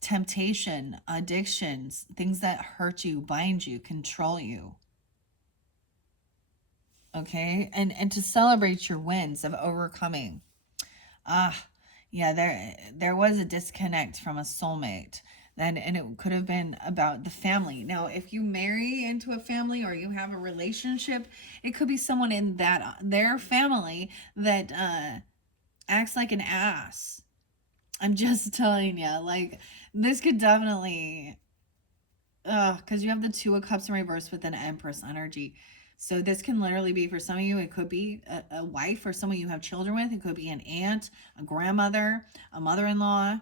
temptation, addictions, things that hurt you, bind you, control you. Okay? And to celebrate your wins of overcoming. Yeah, there was a disconnect from a soulmate. And it could have been about the family. Now, if you marry into a family or you have a relationship, it could be someone in that their family that acts like an ass. I'm just telling you, like this could definitely, because you have the Two of Cups in reverse with an Empress energy. So this can literally be, for some of you, it could be a wife or someone you have children with. It could be an aunt, a grandmother, a mother-in-law,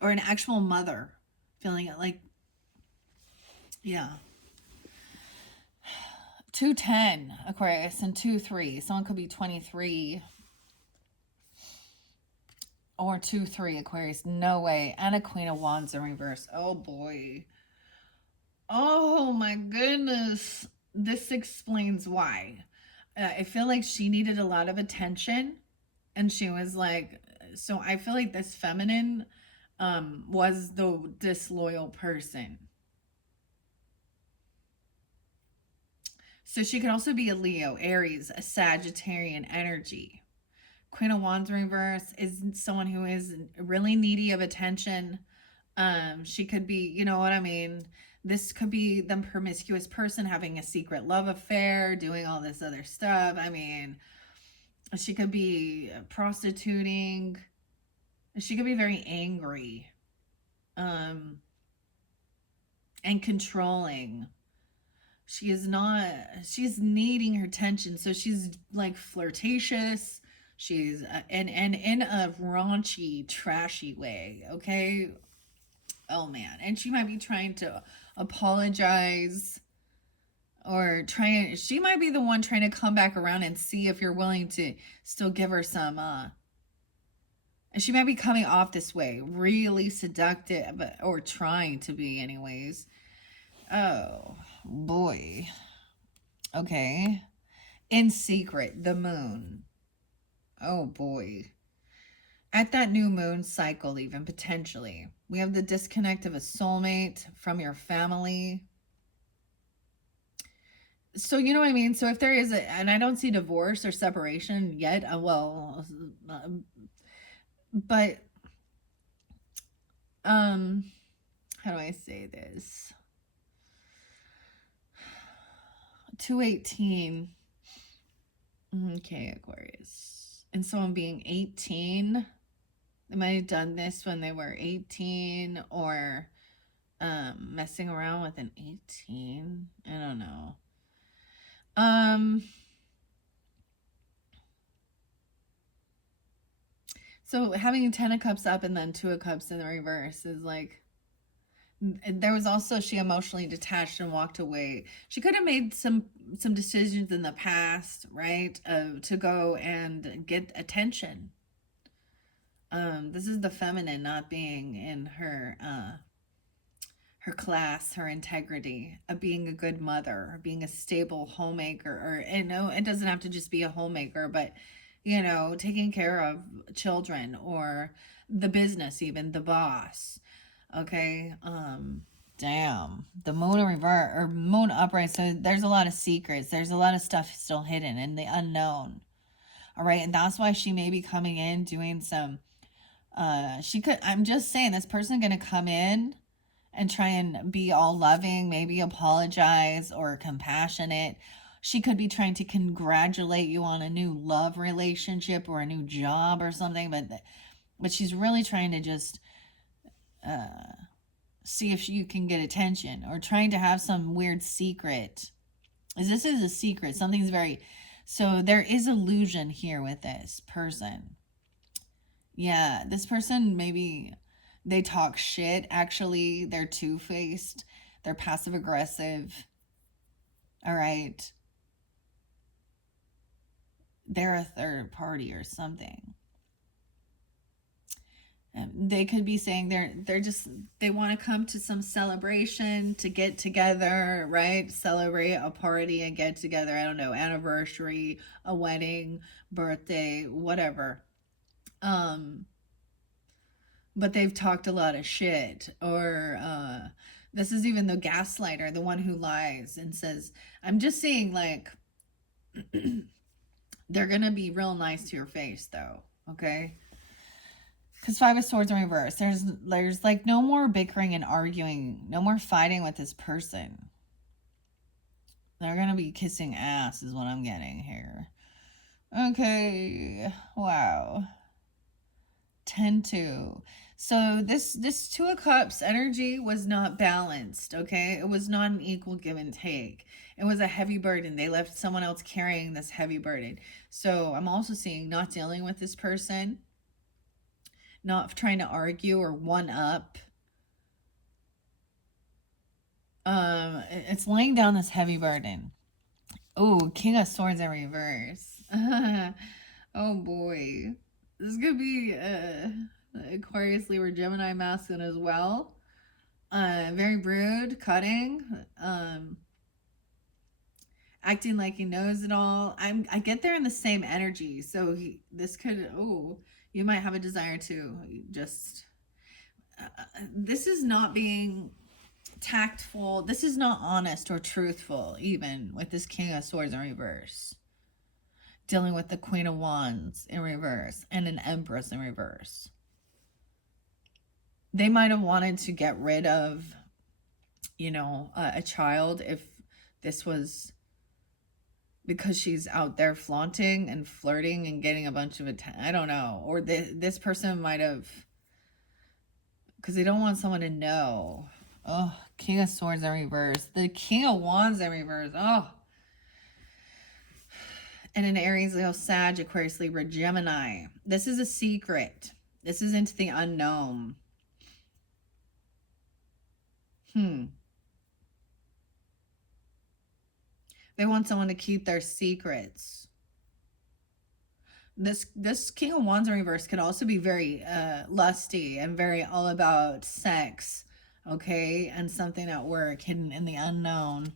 or an actual mother. Feeling like, yeah. 210 Aquarius and 2-3. Someone could be 23 or 2-3 Aquarius. No way. And a Queen of Wands in reverse. Oh boy. Oh my goodness. This explains why. I feel like she needed a lot of attention, and she was like, so I feel like this feminine was the disloyal person. So she could also be a Leo, Aries, a Sagittarian energy. Queen of Wands reverse is someone who is really needy of attention. She could be, you know what I mean? This could be the promiscuous person having a secret love affair, doing all this other stuff. I mean, she could be prostituting. She could be very angry, um, and controlling. She is not, she's needing her attention. So she's like flirtatious. She's, and in a raunchy, trashy way. Okay. Oh man. And she might be trying to apologize, or trying, she might be the one trying to come back around and see if you're willing to still give her some, and she might be coming off this way, really seductive, or trying to be, anyways. Oh boy. Okay. In secret, the moon. Oh boy. At that new moon cycle, even potentially, we have the disconnect of a soulmate from your family. So, you know what I mean? So, if there is a, and I don't see divorce or separation yet, but, how do I say this? 218. Okay, Aquarius. And someone being 18, they might have done this when they were 18, or messing around with an 18. I don't know. So having 10 of Cups up and then 2 of Cups in the reverse is like, there was also, she emotionally detached and walked away. She could have made some decisions in the past, right, to go and get attention. This is the feminine not being in her class, her integrity, of being a good mother, being a stable homemaker, or, you know, it doesn't have to just be a homemaker, but, you know, taking care of children, or the business, even the boss. Okay. Damn. The moon in reverse, or moon upright. So there's a lot of secrets. There's a lot of stuff still hidden in the unknown. All right. And that's why she may be coming in doing some, she could, I'm just saying, this person going to come in and try and be all loving, maybe apologize or compassionate. She could be trying to congratulate you on a new love relationship or a new job or something, but she's really trying to just see if you can get attention, or trying to have some weird secret. This is a secret. Something's very, so there is illusion here with this person. Yeah, this person, maybe they talk shit. Actually, they're two-faced. They're passive aggressive. All right. They're a third party or something. They could be saying they want to come to some celebration, to get together, right? Celebrate a party and get together. I don't know, anniversary, a wedding, birthday, whatever. But they've talked a lot of shit, or this is even the gaslighter, the one who lies and says, I'm just seeing like they're gonna be real nice to your face though, okay? Because 5 of Swords in reverse, there's like no more bickering and arguing, no more fighting with this person. They're gonna be kissing ass is what I'm getting here. Okay, wow. 10-2. So this Two of Cups energy was not balanced, okay? It was not an equal give and take. It was a heavy burden. They left someone else carrying this heavy burden. So I'm also seeing not dealing with this person, not trying to argue or one up. It's laying down this heavy burden. Oh, King of Swords in reverse. Oh boy. This could be Aquarius, Libra, Gemini, masculine as well. Very rude, cutting, acting like he knows it all. I get there in the same energy, so this could, you might have a desire to just. This is not being tactful. This is not honest or truthful, even with this King of Swords in reverse. Dealing with the Queen of Wands in reverse and an Empress in reverse. They might have wanted to get rid of, a child if this was because she's out there flaunting and flirting and getting a bunch of attention. I don't know. Or this person might have, because they don't want someone to know. Oh, King of Swords in reverse. The King of Wands in reverse. Oh. And an Aries, Leo, Sag, Aquarius, Libra, Gemini. This is a secret. This is into the unknown. They want someone to keep their secrets. This King of Wands in reverse can also be very lusty and very all about sex, okay? And something at work, hidden in the unknown.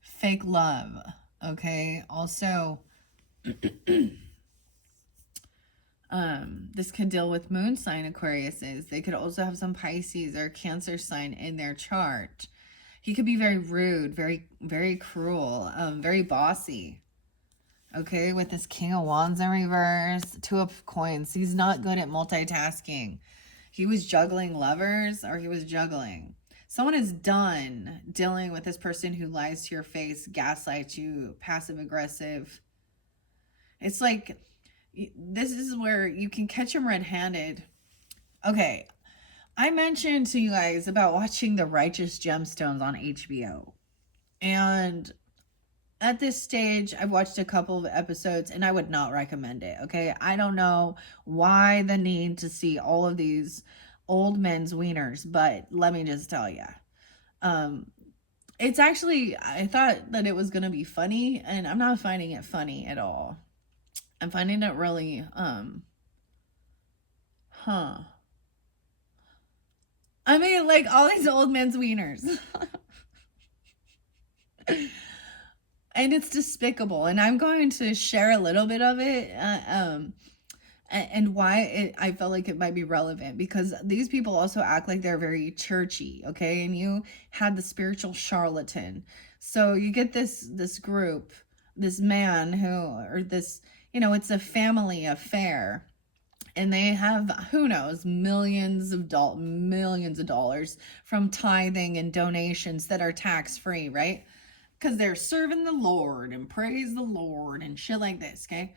Fake love, okay? Also, this could deal with moon sign Aquariuses. They could also have some Pisces or Cancer sign in their chart. He could be very rude, very, very cruel, very bossy. Okay, with this King of Wands in reverse, Two of Coins. He's not good at multitasking. He was juggling lovers, or he was juggling. Someone is done dealing with this person who lies to your face, gaslights you, passive aggressive. It's like, this is where you can catch him red-handed. Okay, I mentioned to you guys about watching The Righteous Gemstones on HBO. And at this stage, I've watched a couple of episodes and I would not recommend it, okay? I don't know why the need to see all of these old men's wieners, but let me just tell you. It's actually, I thought that it was going to be funny, and I'm not finding it funny at all. I'm finding it really, I mean, like, all these old men's wieners. And it's despicable, and I'm going to share a little bit of it, and why I felt like it might be relevant, because these people also act like they're very churchy, okay? And you had the spiritual charlatan. So you get this group, this man or this, it's a family affair. And they have, who knows, millions of dollars from tithing and donations that are tax-free, right? Because they're serving the Lord and praise the Lord and shit like this, okay?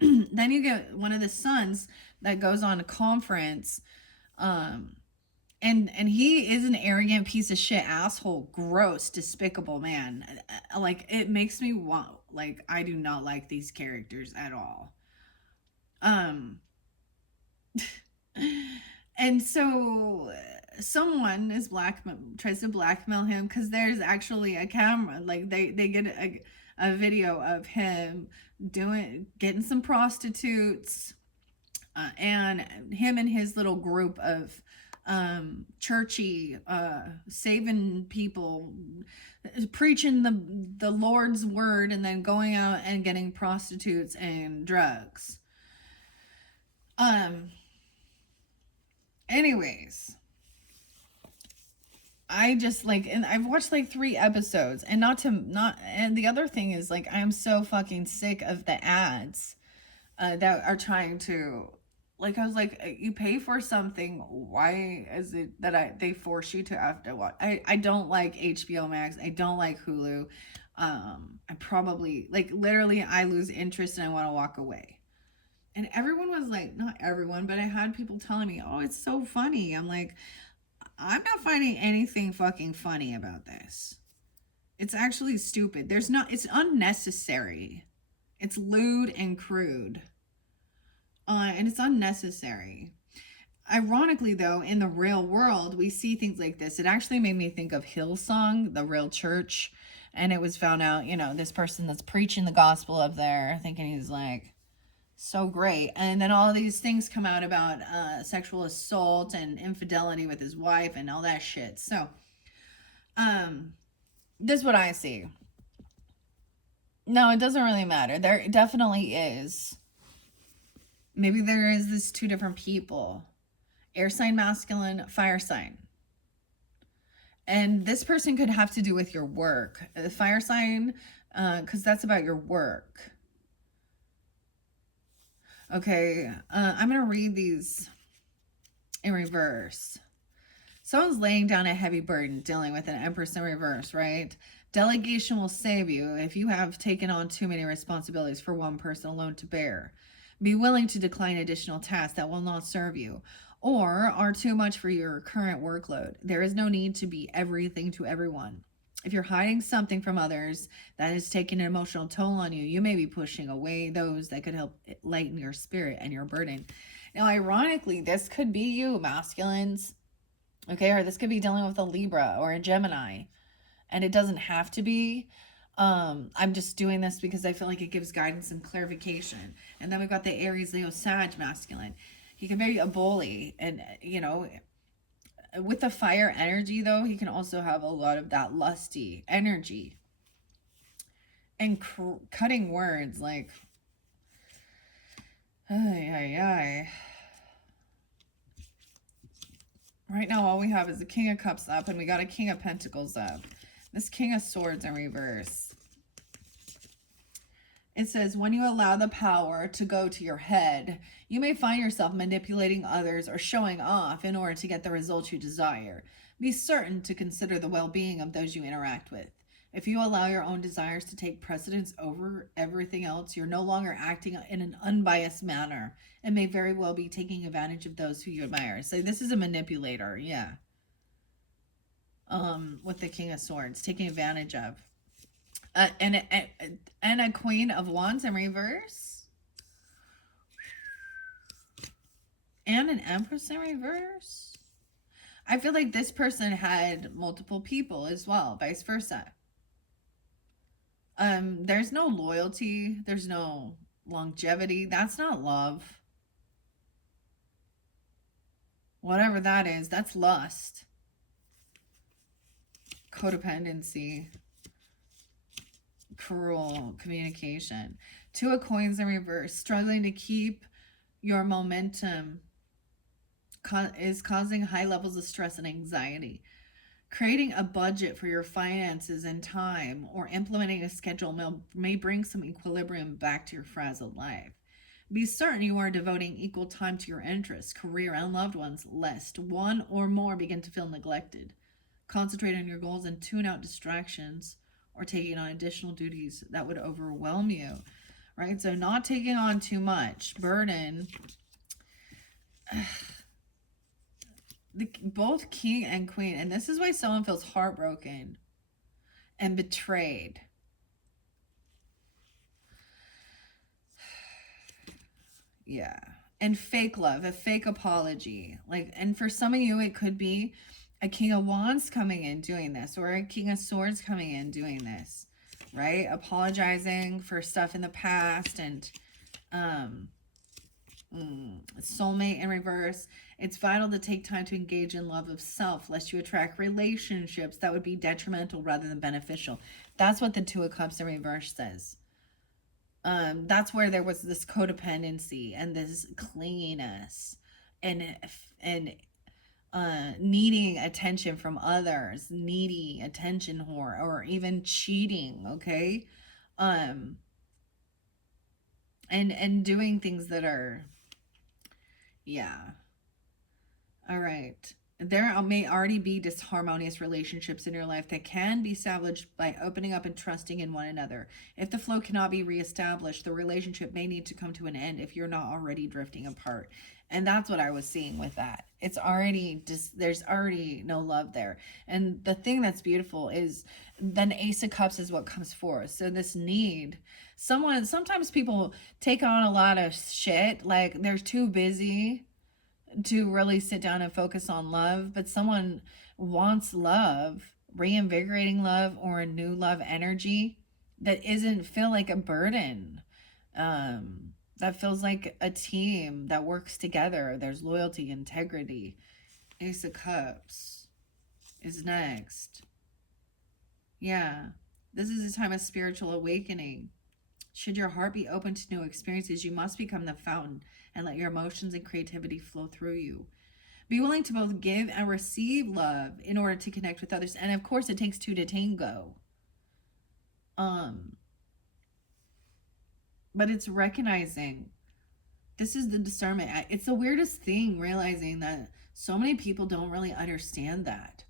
Then you get one of the sons that goes on a conference, and he is an arrogant piece of shit, asshole, gross, despicable man. Like, it makes me want, like, I do not like these characters at all. And so someone tries to blackmail him, because there's actually a camera, like they get a video of him getting some prostitutes, and him and his little group of churchy, saving people, preaching the Lord's word, and then going out and getting prostitutes and drugs. Anyways, I just and I've watched 3 episodes, and and the other thing is, I'm so fucking sick of the ads that are trying to, I was like, you pay for something, why is it that they force you to have to watch? I don't like HBO Max, I don't like Hulu. I probably, literally, I lose interest and I want to walk away. And everyone was like, not everyone, but I had people telling me, oh, it's so funny. I'm like, I'm not finding anything fucking funny about this. It's actually stupid. There's not, it's unnecessary. It's lewd and crude. And it's unnecessary. Ironically, though, in the real world, we see things like this. It actually made me think of Hillsong, the real church. And it was found out, this person that's preaching the gospel up there, thinking he's like so great. And then all these things come out about sexual assault and infidelity with his wife and all that shit. So, this is what I see. No, it doesn't really matter. There definitely is. Maybe there is this two different people. Air sign masculine, fire sign. And this person could have to do with your work. The fire sign, because that's about your work. Okay, I'm going to read these in reverse. Someone's laying down a heavy burden dealing with an Empress in reverse, right? Delegation will save you if you have taken on too many responsibilities for one person alone to bear. Be willing to decline additional tasks that will not serve you or are too much for your current workload. There is no need to be everything to everyone. If you're hiding something from others that is taking an emotional toll on you, you may be pushing away those that could help lighten your spirit and your burden. Now, ironically, this could be you, masculines. Okay, or this could be dealing with a Libra or a Gemini, and it doesn't have to be. I'm just doing this because I feel like it gives guidance and clarification. And then we've got the Aries, Leo, Sag masculine. He can be a bully, and with the fire energy though, he can also have a lot of that lusty energy and cutting words like, ay ay ay. Right now, all we have is the King of Cups up, and we got a King of Pentacles up. This King of Swords in reverse. It says, when you allow the power to go to your head, you may find yourself manipulating others or showing off in order to get the results you desire. Be certain to consider the well-being of those you interact with. If you allow your own desires to take precedence over everything else, you're no longer acting in an unbiased manner and may very well be taking advantage of those who you admire. So this is a manipulator, yeah. With the King of Swords, taking advantage of. And a Queen of Wands in reverse. And an Empress in reverse. I feel like this person had multiple people as well, vice versa. There's no loyalty. There's no longevity. That's not love. Whatever that is, that's lust. Codependency. Cruel communication. Two of Coins in reverse. Struggling to keep your momentum is causing high levels of stress and anxiety. Creating a budget for your finances and time or implementing a schedule may bring some equilibrium back to your frazzled life. Be certain you are devoting equal time to your interests, career, and loved ones, lest one or more begin to feel neglected. Concentrate on your goals and tune out distractions or taking on additional duties that would overwhelm you, right? So not taking on too much burden. Both king and queen, and this is why someone feels heartbroken and betrayed. Yeah. And fake love, a fake apology. And for some of you, it could be a King of Wands coming in doing this, or a King of Swords coming in doing this, right? Apologizing for stuff in the past, and soulmate in reverse. It's vital to take time to engage in love of self, lest you attract relationships that would be detrimental rather than beneficial. That's what the Two of Cups in reverse says. That's where there was this codependency and this clinginess and needing attention from others, needy attention whore, or even cheating, okay? And doing things that are, yeah. All right. There may already be disharmonious relationships in your life that can be salvaged by opening up and trusting in one another. If the flow cannot be reestablished, the relationship may need to come to an end if you're not already drifting apart. And that's what I was seeing with that. It's already just, there's already no love there. And the thing that's beautiful is then Ace of Cups is what comes forth. So this need, sometimes people take on a lot of shit, like they're too busy to really sit down and focus on love, but someone wants love, reinvigorating love, or a new love energy that isn't feel like a burden. That feels like a team that works together. There's loyalty, integrity. Ace of Cups is next. Yeah. This is a time of spiritual awakening. Should your heart be open to new experiences, you must become the fountain and let your emotions and creativity flow through you. Be willing to both give and receive love in order to connect with others. And of course, it takes two to tango. But it's recognizing this is the discernment. It's the weirdest thing realizing that so many people don't really understand that.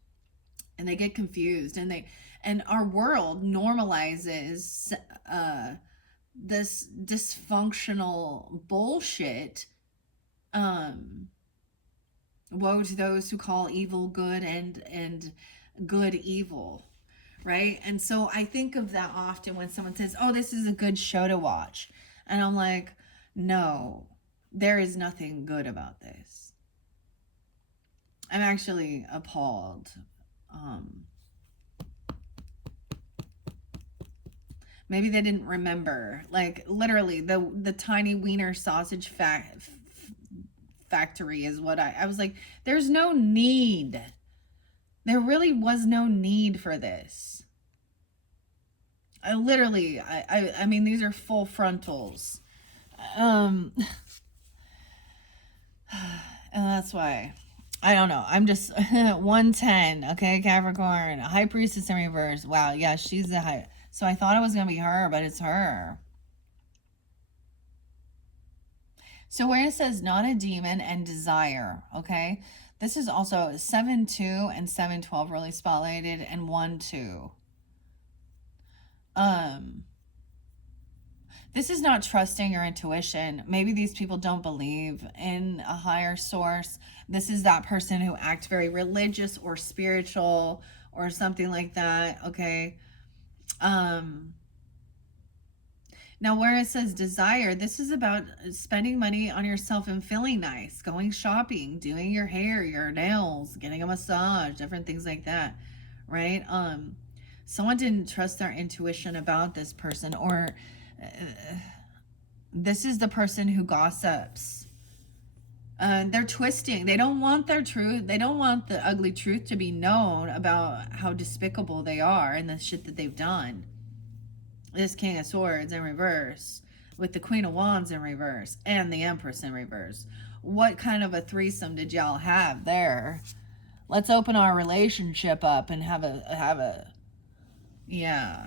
And they get confused and our world normalizes this dysfunctional bullshit. Woe to those who call evil good and good evil, right? And so I think of that often when someone says, oh, this is a good show to watch, and I'm like, no, there is nothing good about this. I'm actually appalled. Maybe they didn't remember, like literally the tiny wiener sausage factory is what I was like, there's no need. There really was no need for this. I literally, I mean, these are full frontals. And that's why, I don't know. I'm just 110. Okay, Capricorn, High Priestess in reverse. Wow, yeah, she's the high. So I thought it was gonna be her, but it's her. So where it says not a demon and desire, okay, this is also 7-2 and 7-12 really spotlighted, and 1-2. This is not trusting your intuition. Maybe these people don't believe in a higher source. This is that person who acts very religious or spiritual or something like that, okay? Now, where it says desire, this is about spending money on yourself and feeling nice, going shopping, doing your hair, your nails, getting a massage, different things like that, right? Someone didn't trust their intuition about this person, or this is the person who gossips. They're twisting. They don't want their truth. They don't want the ugly truth to be known about how despicable they are and the shit that they've done. This King of Swords in reverse with the Queen of Wands in reverse and the Empress in reverse. What kind of a threesome did y'all have there? Let's open our relationship up and have a yeah.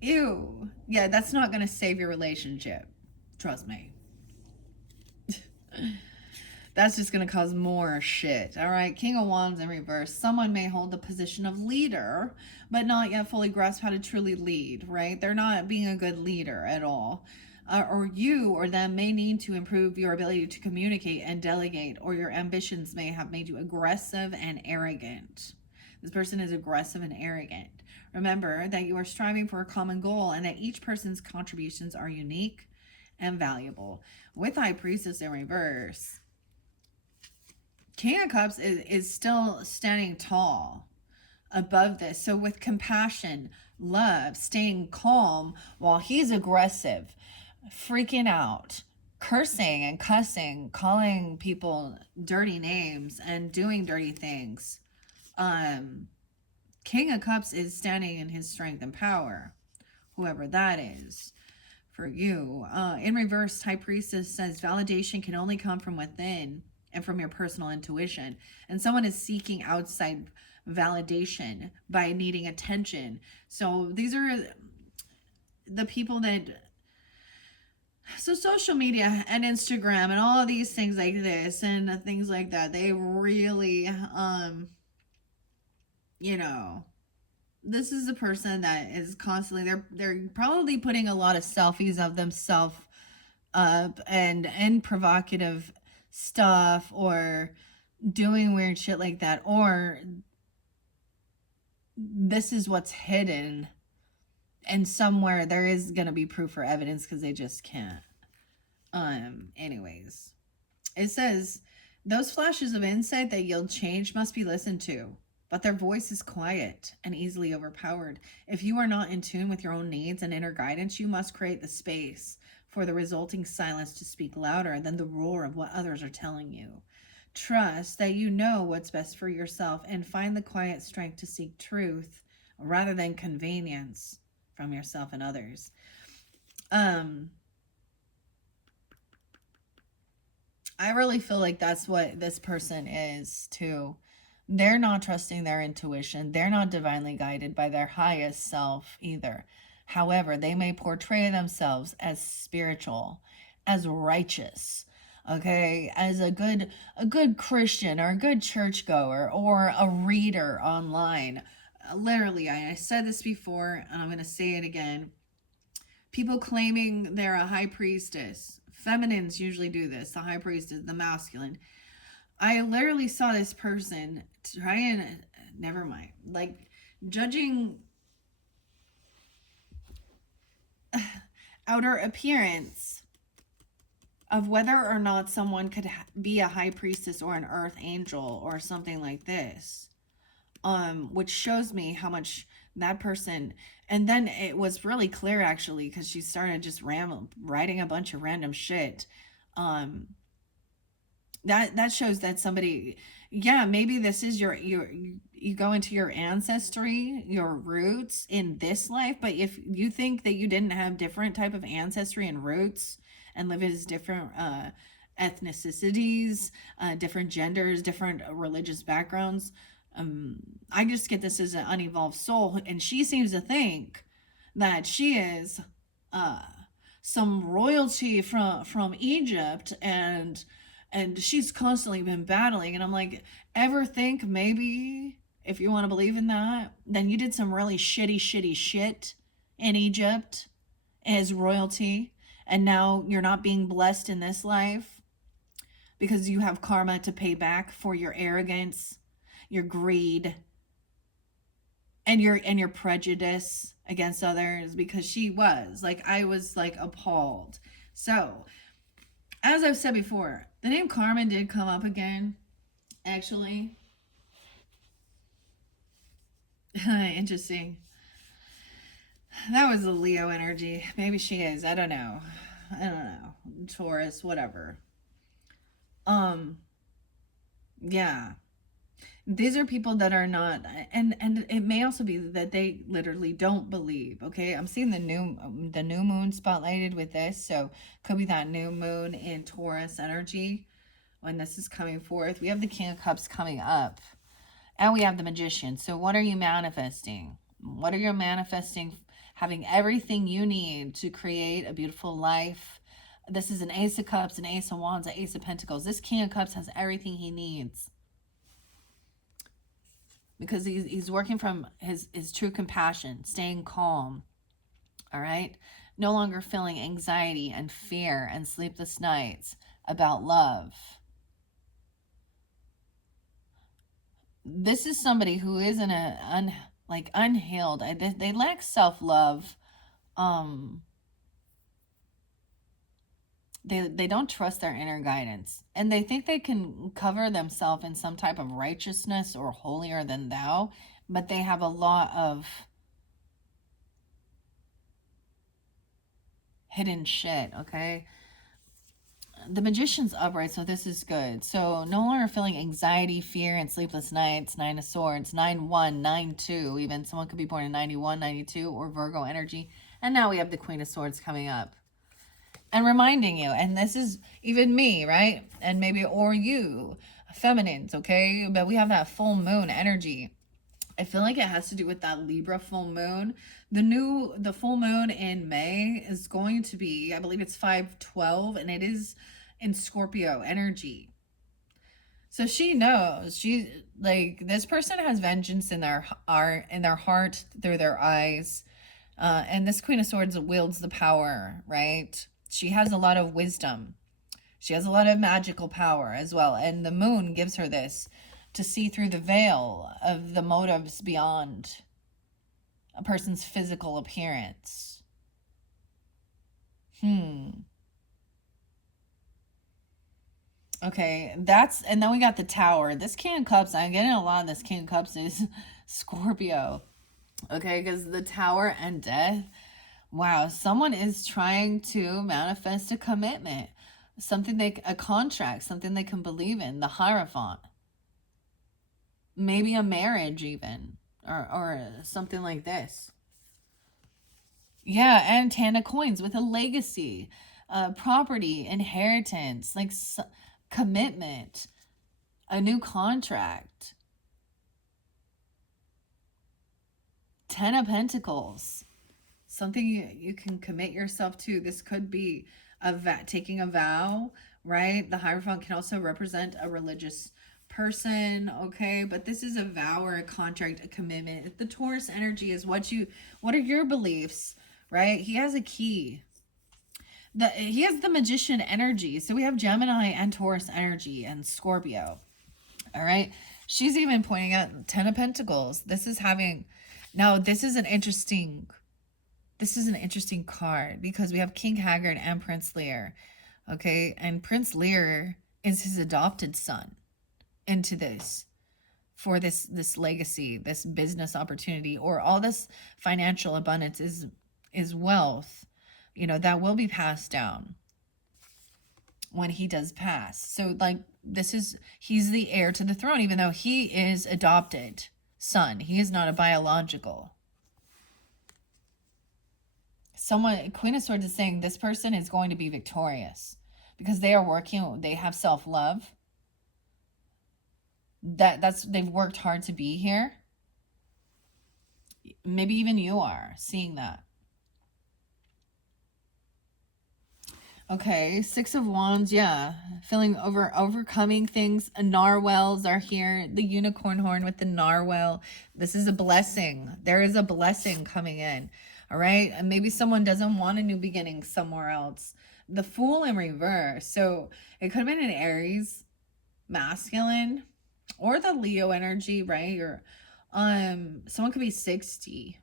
Ew. Yeah, that's not going to save your relationship. Trust me. That's just going to cause more shit. All right. King of Wands in reverse. Someone may hold the position of leader, but not yet fully grasp how to truly lead, right? They're not being a good leader at all. Or you or them may need to improve your ability to communicate and delegate, or your ambitions may have made you aggressive and arrogant. This person is aggressive and arrogant. Remember that you are striving for a common goal and that each person's contributions are unique and valuable. With High Priestess in reverse, King of Cups is still standing tall above this. So with compassion, love, staying calm while he's aggressive, freaking out, cursing and cussing, calling people dirty names and doing dirty things. King of Cups is standing in his strength and power, whoever that is for you. In reverse, High Priestess says validation can only come from within and from your personal intuition. And someone is seeking outside validation by needing attention. So these are the people that So social media and Instagram and all of these things like this and things like that, they really, you know, this is a person that is constantly, they're probably putting a lot of selfies of themselves up and provocative stuff, or doing weird shit like that, or this is what's hidden, and somewhere there is gonna be proof or evidence because they just can't. Anyways, it says those flashes of insight that yield change must be listened to, but their voice is quiet and easily overpowered. If you are not in tune with your own needs and inner guidance, you must create the space for the resulting silence to speak louder than the roar of what others are telling you. Trust that you know what's best for yourself and find the quiet strength to seek truth rather than convenience from yourself and others. Um, I really feel like that's what this person is too. They're not trusting their intuition. They're not divinely guided by their highest self either. However, they may portray themselves as spiritual, as righteous, okay, as a good Christian or a good churchgoer or a reader online. Literally, I said this before and I'm going to say it again. People claiming they're a high priestess. Feminines usually do this. The high priestess, the masculine. I literally saw this person try and, never mind, like judging outer appearance of whether or not someone could be a high priestess or an earth angel or something like this. Which shows me how much that person, and then it was really clear actually because she started just writing a bunch of random shit. Um, that shows that somebody, yeah, maybe this is your you go into your ancestry, your roots in this life, but if you think that you didn't have different type of ancestry and roots and live as different ethnicities, different genders, different religious backgrounds, I just get this as an unevolved soul, and she seems to think that she is uh some royalty from Egypt, and she's constantly been battling, and I'm like, ever think maybe if you want to believe in that, then you did some really shitty shit in Egypt as royalty, and now you're not being blessed in this life because you have karma to pay back for your arrogance, your greed, and your prejudice against others, because she was like, I was like appalled. So as I've said before, the name Carmen did come up again, actually. Interesting. That was the Leo energy. Maybe she is. I don't know. I don't know. Taurus, whatever. Um, yeah. These are people that are not, and it may also be that they literally don't believe. Okay, I'm seeing the new moon spotlighted with this, so could be that new moon in Taurus energy when this is coming forth. We have the King of Cups coming up, and we have the Magician. So what are you manifesting? What are you manifesting? Having everything you need to create a beautiful life. This is an Ace of Cups, an Ace of Wands, an Ace of Pentacles. This King of Cups has everything he needs, because he's working from his true compassion, staying calm, all right? No longer feeling anxiety and fear and sleepless nights about love. This is somebody who is in a unhealed. They lack self-love. They don't trust their inner guidance, and they think they can cover themselves in some type of righteousness or holier than thou, but they have a lot of hidden shit, okay? The Magician's upright, so this is good. So no longer feeling anxiety, fear, and sleepless nights. 9 of Swords, 9-1, 9-2. Even someone could be born in 91, 92, or Virgo energy. And now we have the Queen of Swords coming up and reminding you, and this is even me, right? And maybe, or you, feminines, okay? But we have that full moon energy. I feel like it has to do with that Libra full moon. The full moon in May is going to be, I believe it's 5/12, and it is in Scorpio energy. So she knows, she like, this person has vengeance in their heart through their eyes. And this Queen of Swords wields the power, right? She has a lot of wisdom. She has a lot of magical power as well. And the moon gives her this, to see through the veil of the motives beyond a person's physical appearance. Okay, and then we got the Tower. This King of Cups, I'm getting a lot of this King of Cups is Scorpio. Okay, because the Tower and Death. Wow, someone is trying to manifest a commitment, a contract, something they can believe in. The Hierophant, maybe a marriage even, or something like this. Yeah, and 10 of Coins with a legacy, property, inheritance, like commitment, a new contract. 10 of Pentacles, something you can commit yourself to. This could be taking a vow, right? The Hierophant can also represent a religious person, okay? But this is a vow or a contract, a commitment. The Taurus energy is what are your beliefs, right? He has a key. He has the Magician energy. So we have Gemini and Taurus energy and Scorpio. All right. She's even pointing out 10 of Pentacles. This is an interesting card, because we have King Haggard and Prince Lear. Okay, and Prince Lear is his adopted son into this, for this legacy, this business opportunity, or all this financial abundance is wealth, that will be passed down when he does pass. So like, he's the heir to the throne, even though he is adopted son. He is not a biological. Queen of Swords is saying this person is going to be victorious because they have self-love. They've worked hard to be here. Maybe even you are seeing that. Okay, 6 of Wands, yeah. Overcoming things. Narwhals are here. The unicorn horn with the narwhal. This is a blessing. There is a blessing coming in. All right? And maybe someone doesn't want a new beginning somewhere else. The Fool in reverse. So it could have been an Aries, masculine, or the Leo energy, right? Or someone could be 60.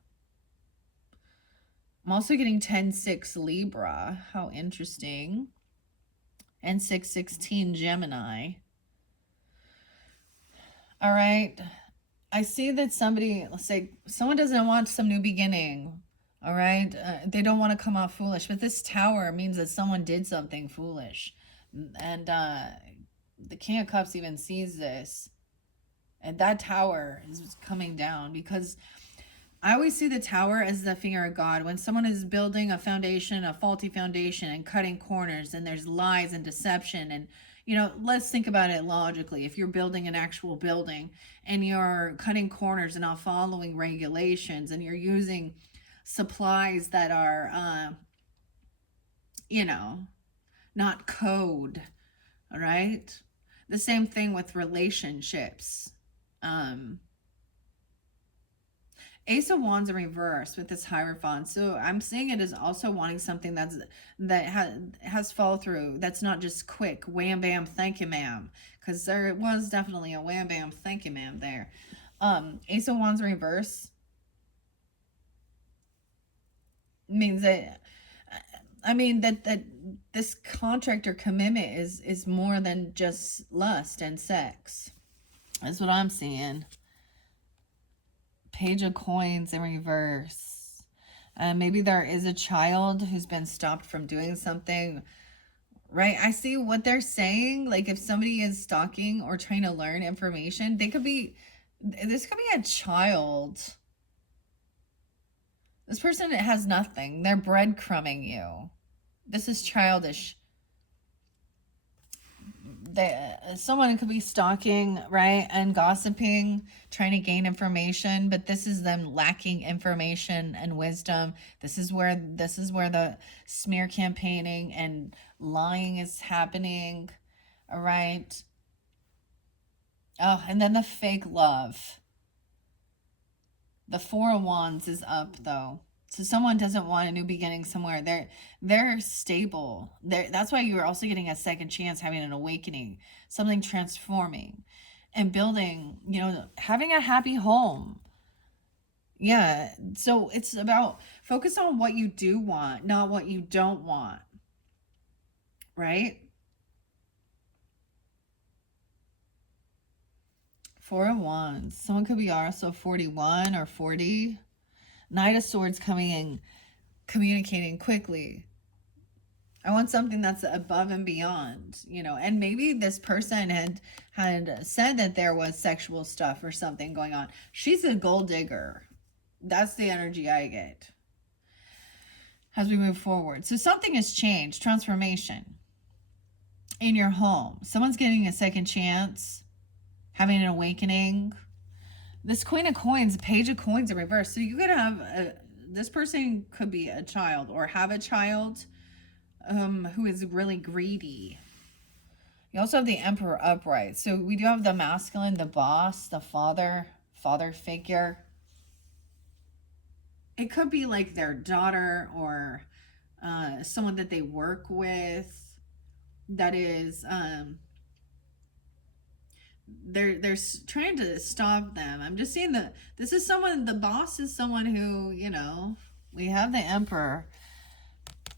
I'm also getting 10-6 Libra. How interesting. And 6-16 Gemini. All right. I see that let's say someone doesn't want some new beginning. All right. They don't want to come off foolish. But this Tower means that someone did something foolish. And the King of Cups even sees this. And that Tower is coming down, because I always see the Tower as the finger of God. When someone is building a faulty foundation, and cutting corners, and there's lies and deception, and, let's think about it logically. If you're building an actual building and you're cutting corners and not following regulations, and you're using supplies that are, not code, all right? The same thing with relationships. Ace of Wands in reverse with this Hierophant. So I'm seeing it as also wanting something that has follow through. That's not just quick, wham bam, thank you ma'am. Because there was definitely a wham bam, thank you ma'am there. Ace of Wands in reverse means that, that this contract or commitment is more than just lust and sex. That's what I'm seeing. Page of Coins in reverse. Maybe there is a child who's been stopped from doing something, right? I see what they're saying. Like, if somebody is stalking or trying to learn information, this could be a child. This person has nothing. They're breadcrumbing you. This is childish. someone could be stalking, right, and gossiping, trying to gain information, but this is them lacking information and wisdom. This is where the smear campaigning and lying is happening. All right. Oh, and then the fake love. The Four of Wands is up though. So someone doesn't want a new beginning somewhere. They're stable. That's why you're also getting a second chance, having an awakening, something transforming and building, having a happy home. Yeah. So it's about focus on what you do want, not what you don't want. Right? Four of Wands. Someone could be also 41 or 40. Knight of Swords coming in, communicating quickly. I want something that's above and beyond, and maybe this person had said that there was sexual stuff or something going on. She's a gold digger. That's the energy I get as we move forward. So something has changed, transformation in your home. Someone's getting a second chance, having an awakening. This Queen of Coins, Page of Coins in reverse. So you could have this person could be a child or have a child who is really greedy. You also have the Emperor upright. So we do have the masculine, the boss, the father figure. It could be like their daughter or someone that they work with that is they're trying to stop them. I'm just seeing this is someone, the boss is someone who, we have the Emperor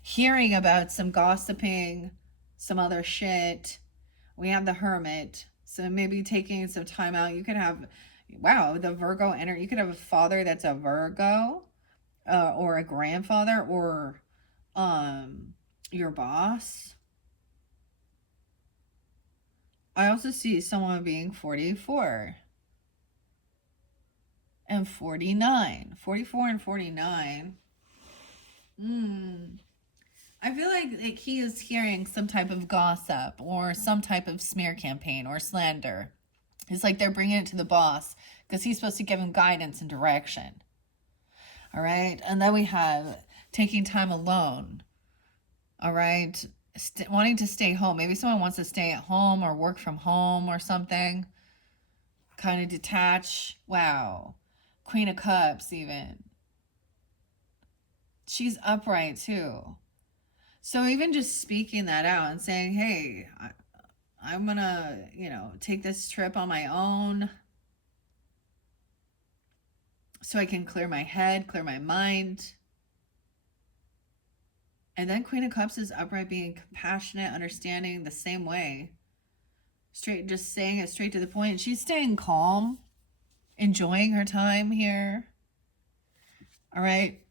hearing about some gossiping, some other shit. We have the Hermit, so maybe taking some time out. You could have, wow, the Virgo energy. You could have a father that's a Virgo, or a grandfather, or your boss. I also see someone being 44 and 49. 44 and 49. I feel like he is hearing some type of gossip or some type of smear campaign or slander. It's like they're bringing it to the boss because he's supposed to give him guidance and direction. All right. And then we have taking time alone. All right. Wanting to stay home. Maybe someone wants to stay at home or work from home or something. Kind of detach. Wow. Queen of Cups even. She's upright too. So even just speaking that out and saying, hey, I'm going to, take this trip on my own so I can clear my head, clear my mind. And then Queen of Cups is upright, being compassionate, understanding the same way. Just saying it straight to the point. She's staying calm, enjoying her time here. All right.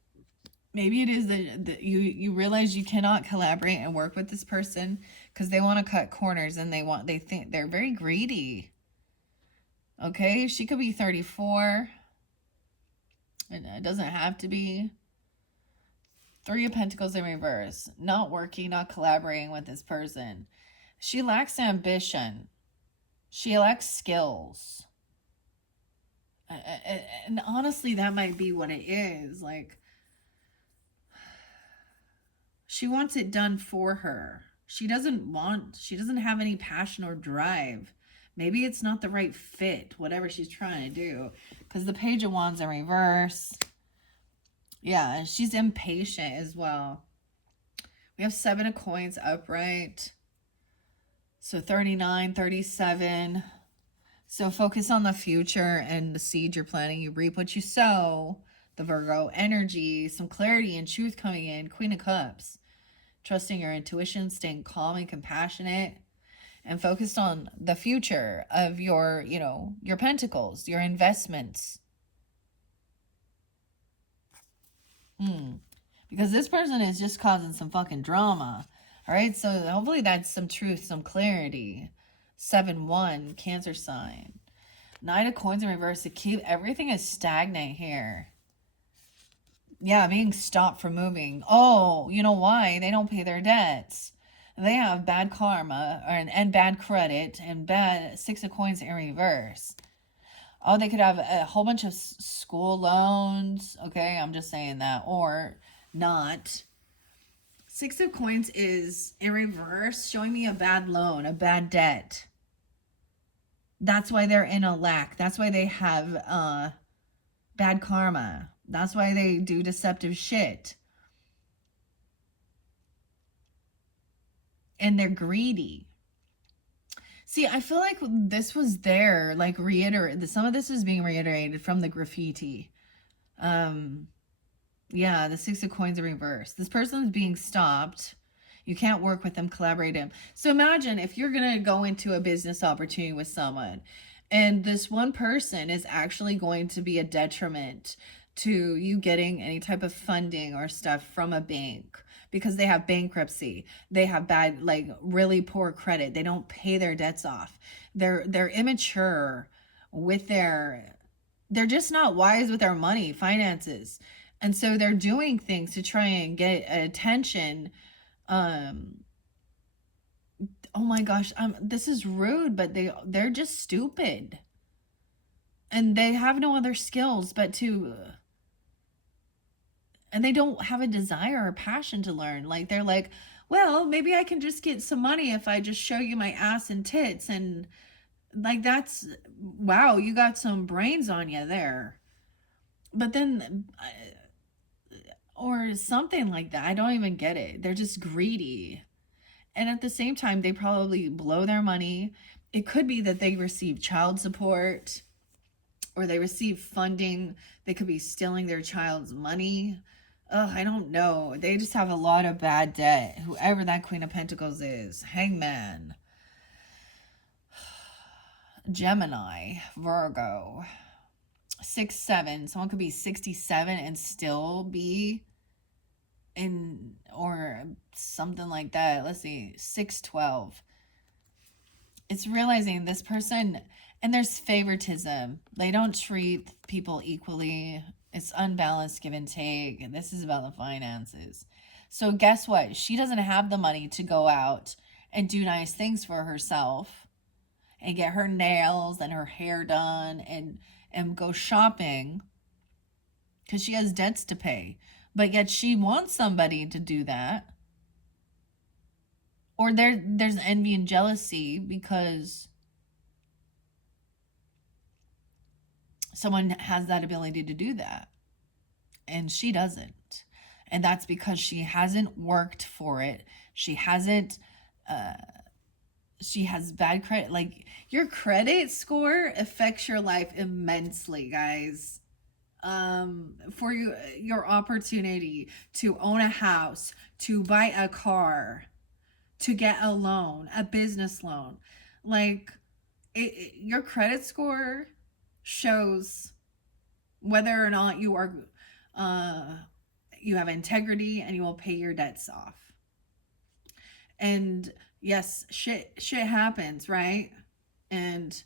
Maybe it is that you realize you cannot collaborate and work with this person because they want to cut corners and they think they're very greedy. Okay, she could be 34. And it doesn't have to be. Three of Pentacles in reverse. Not working, not collaborating with this person. She lacks ambition. She lacks skills. And honestly, that might be what it is. Like, she wants it done for her. She doesn't have any passion or drive. Maybe it's not the right fit, whatever she's trying to do. Because the Page of Wands in reverse. Yeah, she's impatient as well. We have 7 of Coins upright. So 39, 37. So focus on the future and the seed you're planting. You reap what you sow. The Virgo energy, some clarity and truth coming in. Queen of Cups. Trusting your intuition, staying calm and compassionate. And focused on the future of your pentacles, your investments. Because this person is just causing some fucking drama. All right, so hopefully that's some truth, some clarity. 7-1, Cancer sign. 9 of Coins in reverse. To keep everything is stagnant here. Yeah, being stopped from moving. Oh, you know why? They don't pay their debts. They have bad karma and bad credit and bad Six of Coins in reverse. Oh, they could have a whole bunch of school loans. Okay, I'm just saying that. Or not. Six of Coins is in reverse, showing me a bad loan, a bad debt. That's why they're in a lack. That's why they have bad karma. That's why they do deceptive shit. And they're greedy. See, I feel like this was there, like reiterate. Some of this is being reiterated from the graffiti. Um, yeah, the Six of Coins in reverse. This person's being stopped. You can't work with them, collaborate them. So imagine if you're gonna go into a business opportunity with someone, and this one person is actually going to be a detriment to you getting any type of funding or stuff from a bank because they have bankruptcy, they have bad, like really poor credit, they don't pay their debts off, they're immature with they're just not wise with their money, finances. And so they're doing things to try and get attention. um oh my gosh, this is rude, but they're just stupid, and they have no other skills but to, and they don't have a desire or passion to learn. Like they're like, well, maybe I can just get some money if I just show you my ass and tits. And like, that's, wow, you got some brains on you there. But then or something like that, I don't even get it. They're just greedy. And at the same time, they probably blow their money. It could be that they receive child support or they receive funding. They could be stealing their child's money. Ugh, I don't know. They just have a lot of bad debt. Whoever that Queen of Pentacles is. Hangman. Gemini. Virgo. 6'7". Someone could be 67 and still be in, or something like that. Let's see. 6'12". It's realizing this person, and there's favoritism. They don't treat people equally. It's unbalanced give and take. And this is about the finances. So guess what? She doesn't have the money to go out and do nice things for herself and get her nails and her hair done and go shopping because she has debts to pay. But yet she wants somebody to do that. Or there's envy and jealousy because someone has that ability to do that and she doesn't. And that's because she hasn't worked for it. She hasn't she has bad credit. Like, your credit score affects your life immensely, guys. For your opportunity to own a house, to buy a car, to get a loan, a business loan. Like, your credit score shows whether or not you are you have integrity and you will pay your debts off. And yes, shit happens, right? And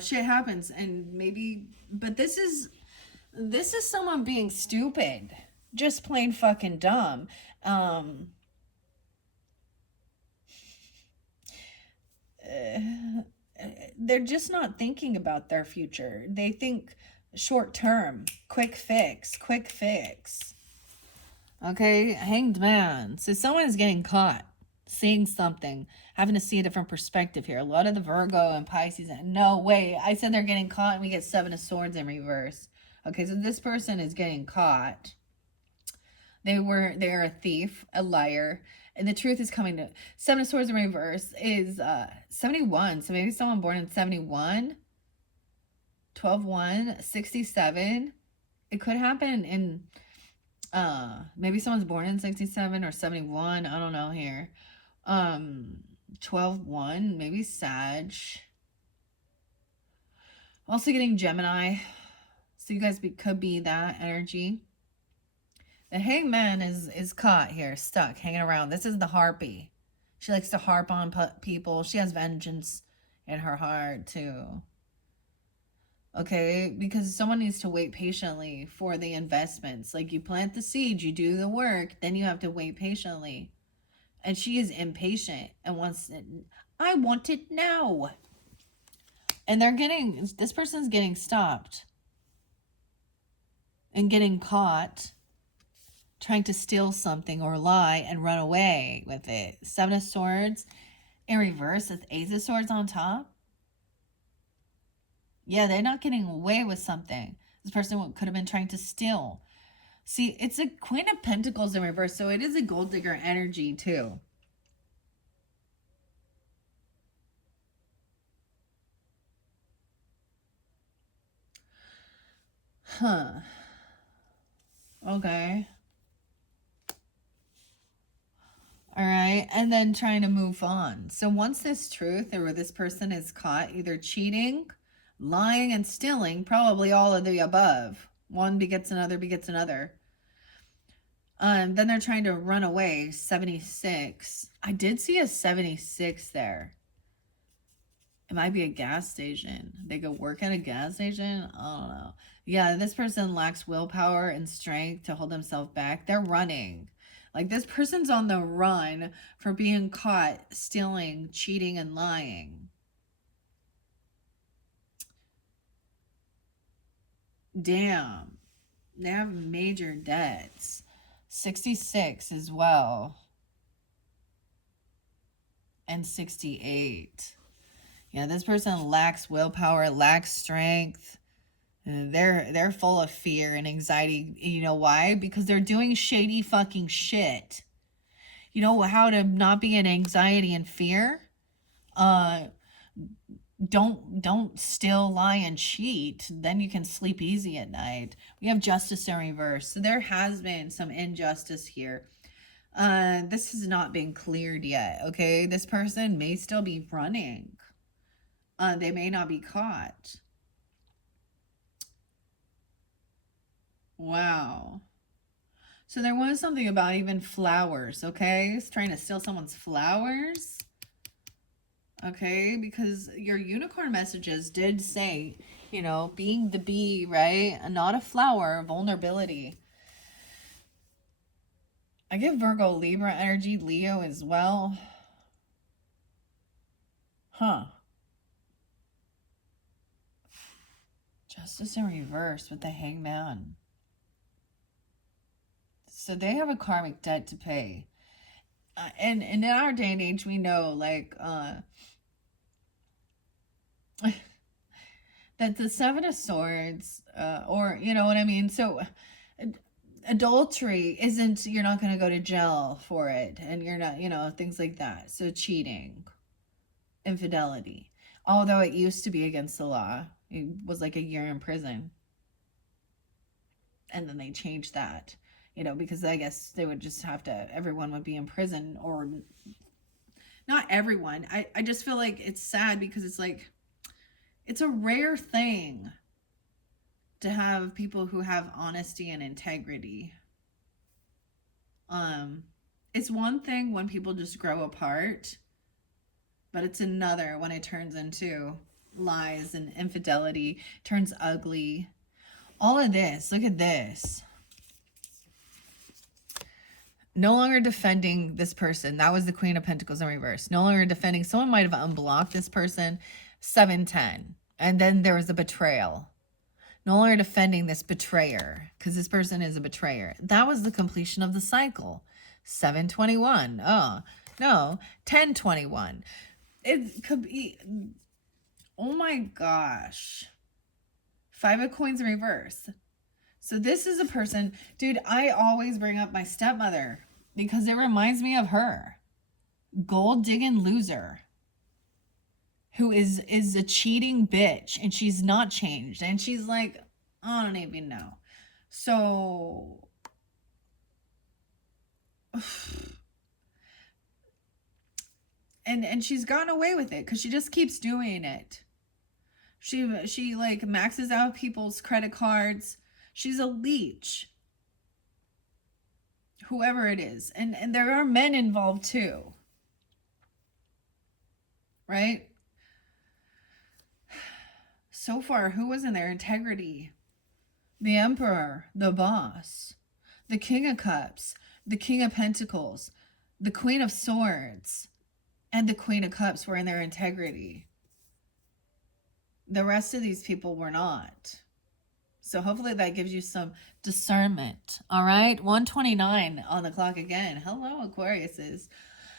shit happens, and maybe, but this is someone being stupid, just plain fucking dumb. They're just not thinking about their future. They think short term, quick fix. Okay, hanged man. So someone is getting caught seeing something, having to see a different perspective here. A lot of the Virgo and Pisces, no way, I said they're getting caught and we get Seven of Swords in reverse. Okay, so this person is getting caught. They're a thief, a liar, and the truth is coming to. Seven of Swords in reverse is 71. So maybe someone born in 71, 12-1, 67. It could happen in maybe someone's born in 67 or 71. I don't know here. 12-1, maybe Sag. Also getting Gemini. So you guys could be that energy. The hangman is caught here, stuck, hanging around. This is the harpy. She likes to harp on people. She has vengeance in her heart, too. Okay? Because someone needs to wait patiently for the investments. Like, you plant the seed, you do the work, then you have to wait patiently. And she is impatient and wants it. I want it now. And this person's getting stopped and getting caught trying to steal something or lie and run away with it. Seven of Swords in reverse with Ace of Swords on top. Yeah, they're not getting away with something. This person could have been trying to steal. See, it's a Queen of Pentacles in reverse, so it is a gold digger energy too. Huh. Okay. All right. And then trying to move on. So once this truth or this person is caught either cheating, lying, and stealing, probably all of the above. One begets another, begets another. Then they're trying to run away. 76. I did see a 76 there. It might be a gas station. They go work at a gas station. I don't know. Yeah, this person lacks willpower and strength to hold themselves back. They're running. Like this person's on the run for being caught stealing, cheating, and lying. Damn. They have major debts. 66 as well. And 68. Yeah, this person lacks willpower, lacks strength. They're full of fear and anxiety. You know why? Because they're doing shady fucking shit. You know how to not be in anxiety and fear? Don't steal, lie, and cheat. Then you can sleep easy at night. We have Justice in reverse. So there has been some injustice here. This has not been cleared yet, okay? This person may still be running. They may not be caught. Wow. So there was something about even flowers, okay? It's trying to steal someone's flowers. Okay, because your unicorn messages did say, you know, being the bee, right? And not a flower, vulnerability. I get Virgo, Libra energy, Leo as well. Huh. Justice in reverse with the Hangman. So they have a karmic debt to pay. And in our day and age, we know, like, that the Seven of Swords, or, you know what I mean? So adultery isn't, you're not going to go to jail for it. And you're not, you know, things like that. So cheating, infidelity. Although it used to be against the law. It was like a year in prison. And then they changed that, you know, because I guess they would just have to, everyone would be in prison, or not everyone. I just feel like it's sad because it's like, it's a rare thing to have people who have honesty and integrity. It's one thing when people just grow apart, but it's another when it turns into lies and infidelity, turns ugly. All of this, look at this. No longer defending this person. That was the Queen of Pentacles in reverse. No longer defending. Someone might have unblocked this person. 710. And then there was a betrayal. No longer defending this betrayer, because this person is a betrayer. That was the completion of the cycle. 721. Oh, no. 1021. It could be... Oh my gosh. 5 of Coins in reverse. So this is a person... Dude, I always bring up my stepmother because it reminds me of her. Gold digging loser. Who is a cheating bitch, and she's not changed, and she's like, I don't even know. So and she's gotten away with it because she just keeps doing it. She like maxes out people's credit cards. She's a leech, whoever it is, and there are men involved too, right? So far, who was in their integrity? The Emperor, the Boss, the King of Cups, the King of Pentacles, the Queen of Swords and the Queen of Cups were in their integrity. The rest of these people were not. So hopefully that gives you some discernment. All right. 129 on the clock again. Hello, Aquariuses.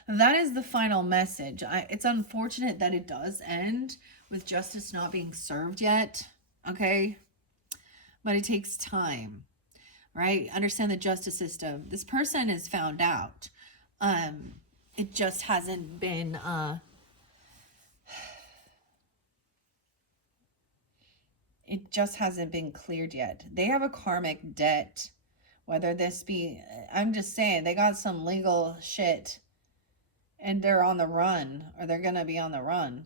That is the final message. It's unfortunate that it does end with justice not being served yet. Okay. But it takes time, right? Understand the justice system. This person is found out. It just hasn't been, it just hasn't been cleared yet. They have a karmic debt, whether this be, I'm just saying, they got some legal shit and they're on the run, or they're going to be on the run,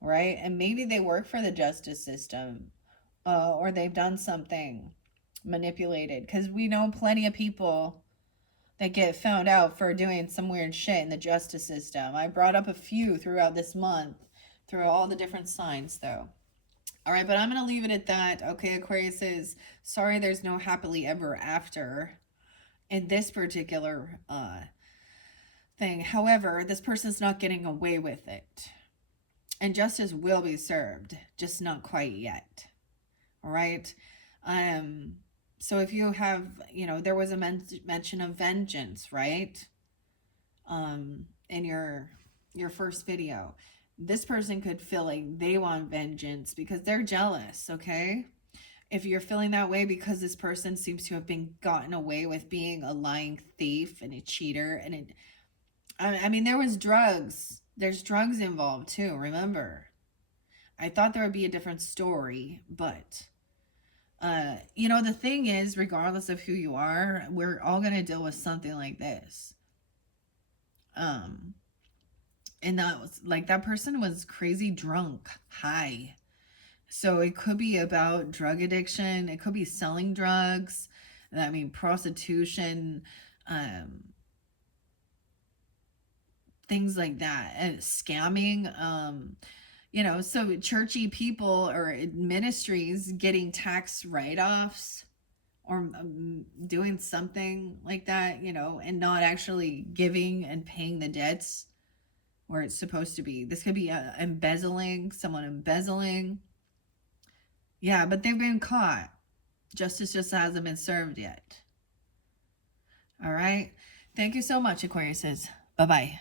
right? And maybe they work for the justice system, or they've done something manipulated, because we know plenty of people that get found out for doing some weird shit in the justice system. I brought up a few throughout this month, through all the different signs, though. All right, but I'm going to leave it at that. Okay, Aquarius is sorry there's no happily ever after in this particular thing. However, this person's not getting away with it. And justice will be served, just not quite yet. All right? So if you have, there was a mention of vengeance, right? In your first video. This person could feel like they want vengeance because they're jealous, okay? If you're feeling that way because this person seems to have been gotten away with being a lying thief and a cheater, and I mean, there was drugs. There's drugs involved too, remember? I thought there would be a different story, but the thing is, regardless of who you are, we're all going to deal with something like this. And that was like, that person was crazy drunk, high. So it could be about drug addiction. It could be selling drugs. I mean, prostitution, things like that, and scamming. So churchy people or ministries getting tax write-offs, or doing something like that, and not actually giving and paying the debts where it's supposed to be. This could be someone embezzling. Yeah, but they've been caught. Justice just hasn't been served yet. All right. Thank you so much, Aquariuses. Bye-bye.